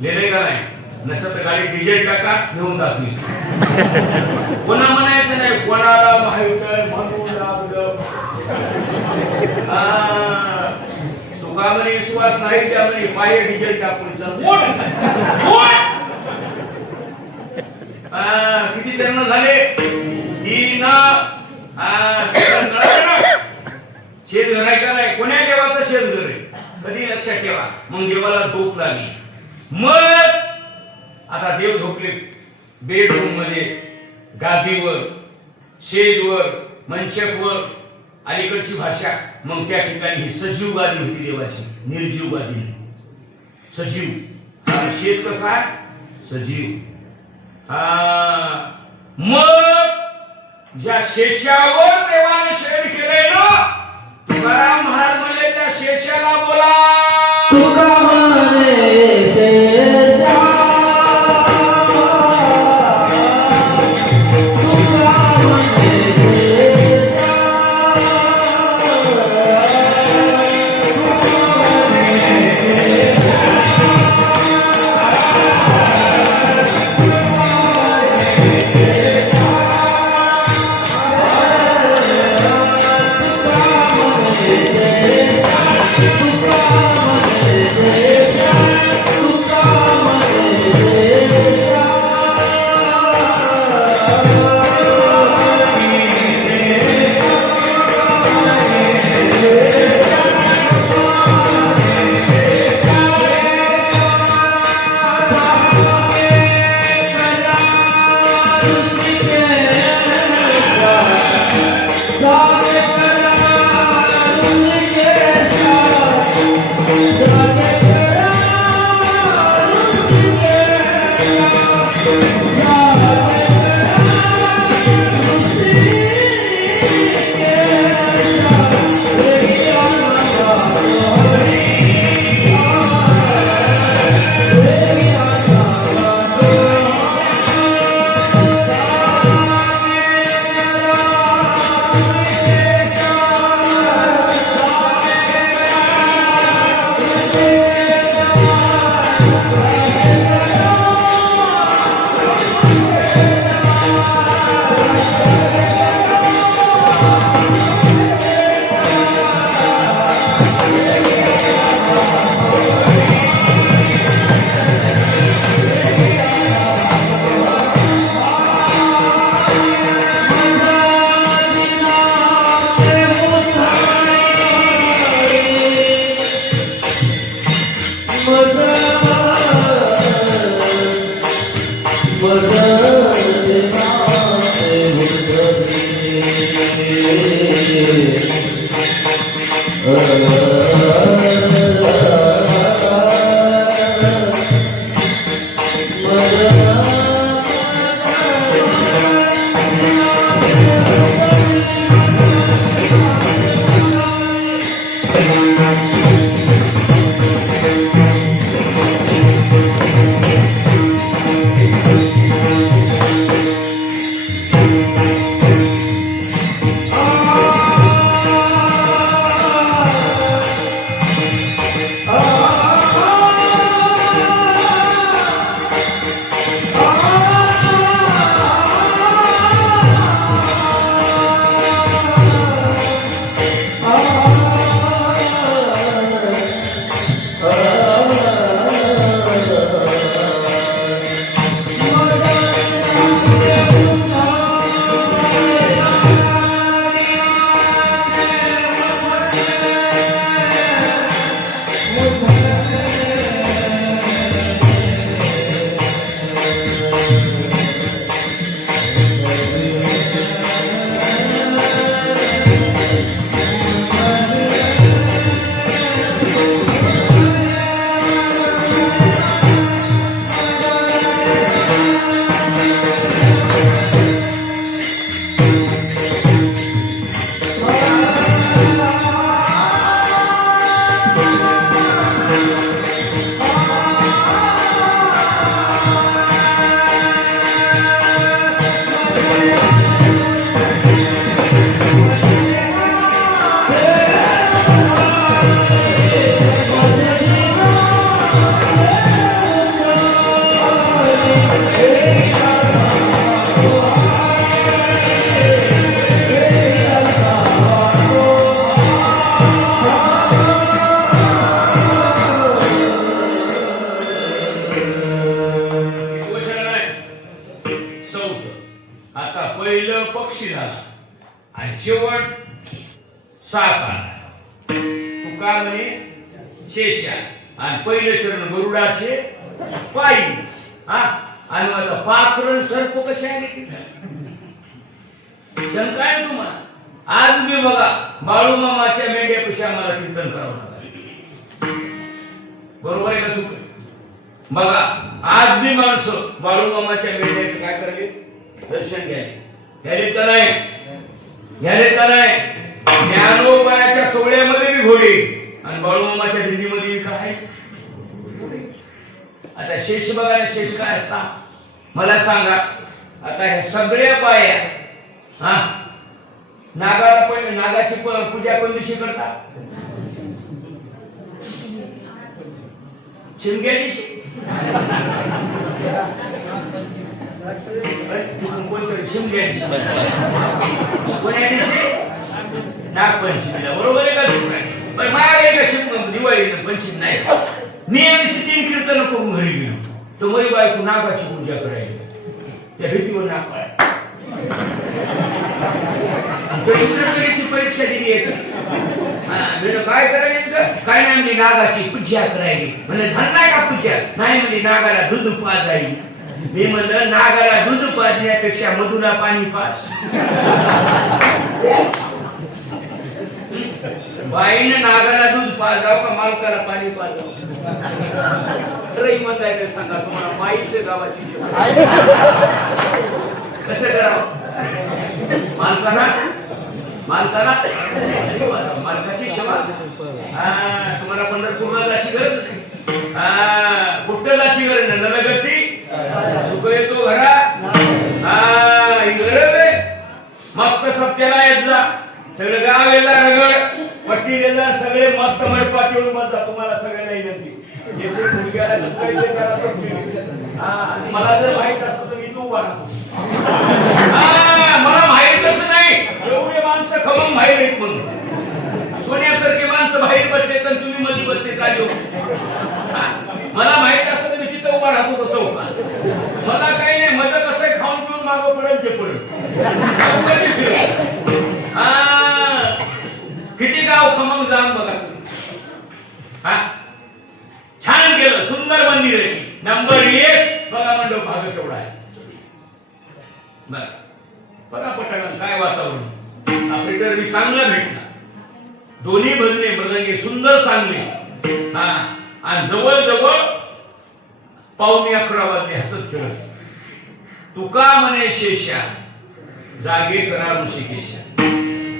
लिहिलंय का नाही? नसतं तर गाडी डिझेल टाका, घेऊन जात मी. कोणा म्हणायचं नाही, कोणाला माहित म्हणून लागलं. तुका म्हणे विश्वास नाही, त्या म्हणे पाय डिझेल टाकून किती चरण झाले? 3. शेतघर आहे का नाही? कोण्या देवाचं शेतघर आहे? कधी लक्षात ठेवा. मग देवाला झोप लागली. मग आता देव झोपले बेडरूम मध्ये, गादीवर, शेजवर, मंचकवर. अलीकडची भाषा मग त्या ठिकाणी ही सजीव गादी होती देवाची, निर्जीव गादी नाही. सजीव. शेज कसा आहे? सजीव. मग ज्या शेषावर देवाने शयन केलंय ना, तुकाराम महाराज म्हणले त्या शेषाला बोला. तुका म्हणे शेषा आणि पहिले चरण गरुडाचे पायी हा आणि आता पाखरण सर्प कसे आहे शंका आहे तुम्हाला. आज मी बघा बाळूमामाच्या मेंढ्यापेक्षा आम्हाला कीर्तन करावं लागलं. बरोबर आहे का चूक? बघा आज मी माणसं बाळूमामाच्या मेंढ्याचं काय करले दर्शन घ्यायले तर नाही ज्ञानोबाच्या सोहळ्यामध्ये बी घोडे आणि बाळूमामाच्या दिंडीमध्ये काय. आता शेष बघा ना, शेष काय सांग मला सांगा. आता ह्या सगळ्या बाया हा नागाला पण नागाची पूजा कोण दिवशी करतात? शिमग्या दिवशी. शिमग्या दिवशी कोण्या दिवशी? नागपंचमीला. बरोबर आहे का? पण माझ्या का शिम दिवाळी पंचमी नाही. मी या दिवशी 3 कीर्तन करून घरी गेलो तर माझी बायको नागाची पूजा करायची. त्या भीतीवर नाग पाळायची. परीक्षा दिली काय करायचं? काय नाही म्हणजे नागाची पूजा करायची. म्हणजे झालं का पूजा? नाही म्हणजे नागाला दूध पाजायची. मी म्हणलं नागाला दूध पाजण्यापेक्षा मधुला पाणी पाज. बाईनं नागाला दूध पाजाव का मालकाला पाणी पाजाव? तर म्हणताय सांगा तुम्हाला बाईचे गावाची कसं करावं? मालकाची सेवा. तुम्हाला पंढरपूरला जायची गरज नाही. कुठं जायची गरज नाही. नलगती सुख येतो घरा. ही गरज आहे. मस्त सत्याला येत जा. सगळं गाव येला रगड पट्टी गेला सगळे मस्त मंडपात येऊन बसता. तुम्हाला सगळ्यांना विनंती ज्याचे मुलग्याला शिकायचे त्याला समजेल. मला जर माहित असतं तर मी तू वाढतो. मला माहितच नाही एवढे माणसं खमंग बाहेर येत म्हणून. सोन्यासारखे माणसं बाहेर बसले तर तुम्ही मध्ये बसते का देऊ? मला माहित असतं तर मी तिथं उभा राहतो चौकात. मला काही नाही. मदत असं खाऊन पिऊन मागं पडेल ते पडेल. किती गाव खमंग जाऊन बघा. छान केलं. सुंदर मंदिर आहे. नंबर 1 बघा मंडप भाग केवढा आहे बघा. पटाणात काय वातावरण. ऑपरेटर बी चांगला भेटला. दोन्ही भजने मृदंगी सुंदर चांगले. आणि जवळ जवळ 11:15 वाजले हसत खेळत. तुका म्हणे शेषा जागे करा ऋषिकेशा.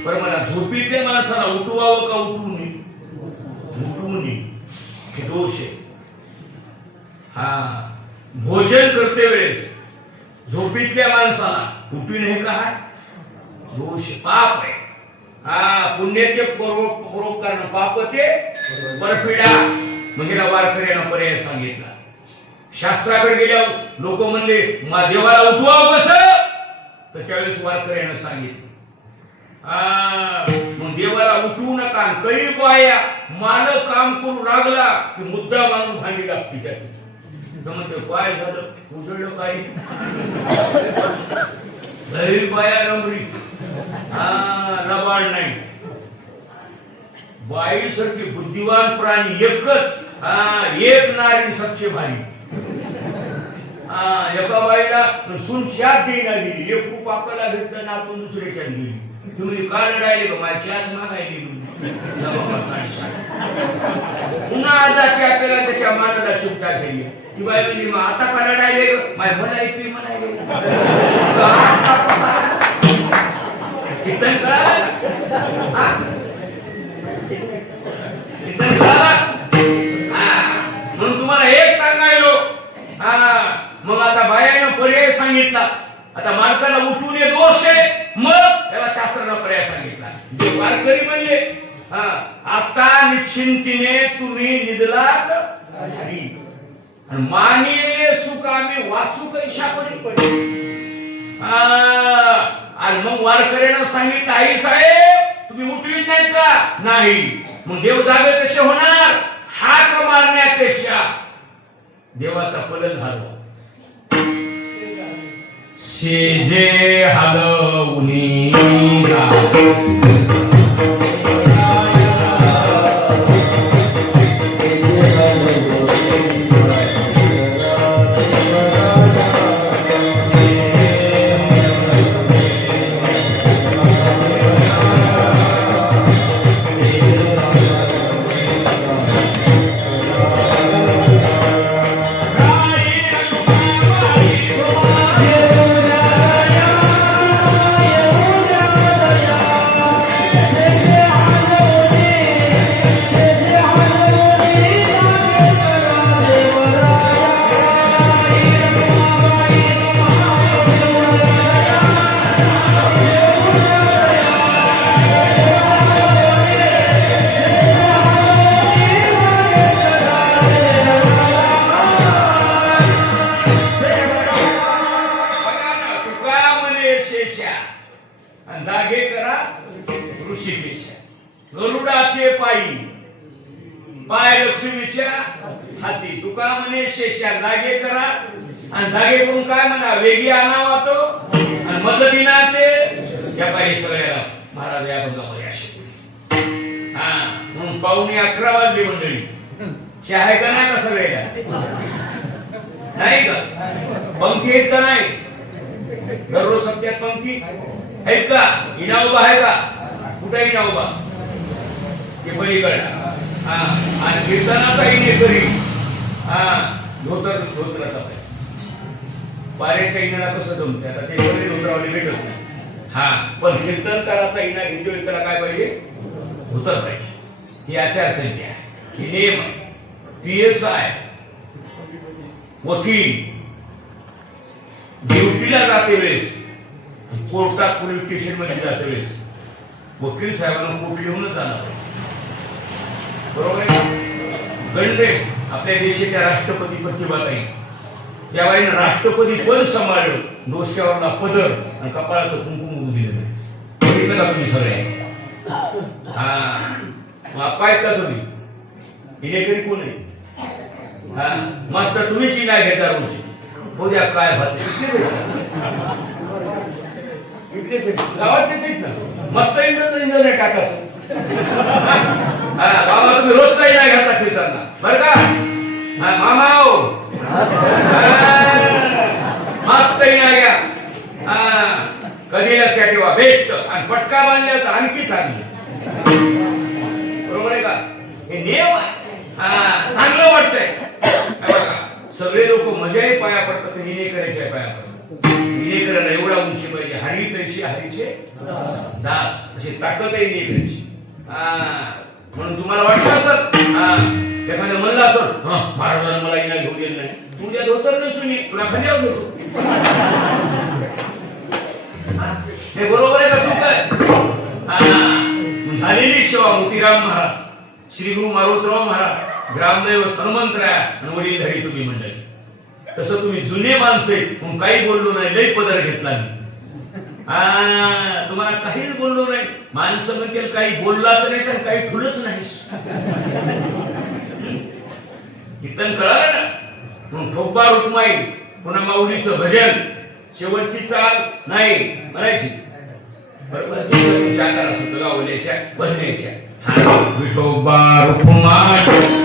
पर मला झोपीतल्या माणसाला उठवावं का उठवू नये हे दोष आहे. भोजन करते वेळेस झोपीतल्या माणसाला उठून हे काय दोष पाप आहे. पुण्य ते परोपकार पाप ते परपिडा. म्हणजे वारकऱ्यानं पर्याय सांगितला. शास्त्राकडे गेल्यावर लोक म्हणले देवाला उठवावं कसं तर त्यावेळेस वारकऱ्यानं सांगितलं मग देवाला उठवू नका. काही बाया मालक काम करून लागला की मुद्दा मानून भांडी लागते त्याची. म्हणते काय झालं उजळलं काही गरीब बाया रमरी रबाड नाही. बाई सारखी बुद्धिवान प्राणी एकच एक नारी सबसे भारी. एका बाईला सून शात देईना गेली. एक खूप आपल्याला भेटलं ना आपण दुसऱ्याच्या गेली. तुम्ही का लढायले का माझी आज मागायली पुन्हा आजाची आपल्याला त्याच्या मानाला चिमटा केली की बाई म्हणजे आता का लढायले माय म्हणायची म्हणायले कीर्तन कळालं कीर्तन कळालं. म्हणून तुम्हाला एक सांगायलो. मग आता बायानं पर्याय सांगितला. आता मालकाला उठून दोष आहे. मग त्याला शास्त्रानं पर्याय सांगितला. जे वारकरी म्हणले आता निश्चिंतीने तुम्ही निधलात आणि मानिले सुख आम्ही वाचू कैशा पडी. आणि मग वारकऱ्यानं सांगितलं आई साहेब तुम्ही उठवीत नाहीत का? नाही. मग देव जागे कसे होणार? हाक मारण्यापेक्षा देवाचा पलन झाला. शेजे हलवून पाय लक्ष्मीच्या हाती. तुका म्हणे शेषा जागे करा आणि जागे करून काय म्हणा वेगी आणावा तो आणि मदतीना ते या पाहिजे सगळ्याला महाराज या बंगामध्ये असे. हा म्हणून 11:15 वाजली मंडळी. चहा आहे का नाही का सगळ्याला? नाही का? पंक्ती आहेत का नाही? दररोज सत्यात पंक्ती आहेत का? इनाउबा आहे का? कुठे इनाउबा? ते पलीकडे. हा आणि कीर्तनाचा इने करी. हा धोत्राचा पारेच्या इनाला कसं जमते आता ते सगळे धोत्रावले भेटत नाही. हा पण कीर्तनकाराचा इना घेतोय त्याला काय पाहिजे? धोतर पाहिजे. ही आचारसंहिता आहे, ही नियम आहे. PSI वकील ड्युटीला जाते वेळेस कोर्टात पोलीस स्टेशन मध्ये जाते वेळेस वकील साहेबांना कोर्ट लिहूनच जाणार. बरोबर आहे. गणवेश आपल्या देशाच्या राष्ट्रपती प्रतिभाताई या बाईने राष्ट्रपती पद सांभाळलं. डोसक्यावरला पदर आणि कपाळाचं कुंकुम दिलं नाही. बघितलं का तुम्ही सगळे? हा काय का तुम्ही इनेकरी कोण आहे? हा मास्टर तुम्हीच इना घेता रोज उद्या काय भात गावातलेच आहेत ना. मस्त इंद्र नाही टाकायचं. बाबा तुम्ही रोजचा इना घेता शेतांना बरं का? मामा मस्त इना घ्या. कधी लक्षात ठेवा भेट आणि पटका बांधल्याचं आणखी चांगली. बरोबर आहे का? हे नियम आहे. चांगलं वाटतंय बघा. सगळे लोक मजाही पाया पडतात. हिने करायचे पाया पडतात. हिने करायला एवढा उंची पाहिजे. हरी तैशी हरीचे दास अशी ताकद आहे हिने करायची. म्हणून तुम्हाला वाटलं असत एखाद्या म्हणलं असत महाराजांना मला इना घेऊ गेलं नाही तू उद्या धोतर नसून तुला खांद्यावर घेतो. हे बरोबर आहे का चूक आहे? झालेली सेवा मोतीराम महाराज, श्री गुरु मारुतराव महाराज, ग्रामदैवत हनुमंतराय आणि वडीलधारी तुम्ही मंडळी. तसं तुम्ही जुने माणसं म्हणून काही बोललो नाही. लई पदर घेतला मी. तुम्हाला काहीच बोललो नाही. माणसं म्हणजे काही बोललाच नाही तर काही ठुलच नाही. कीर्तन कळालं ना. म्हणून ठोकबा रुक्माई पुन्हा माऊलीचं भजन शेवटची चाल नाही म्हणायची. बरोबर तुमच्या आकार असतो गावल्याच्या भजनेच्या. हा विठोबा रुक्माई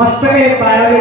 मस्त काही पायावे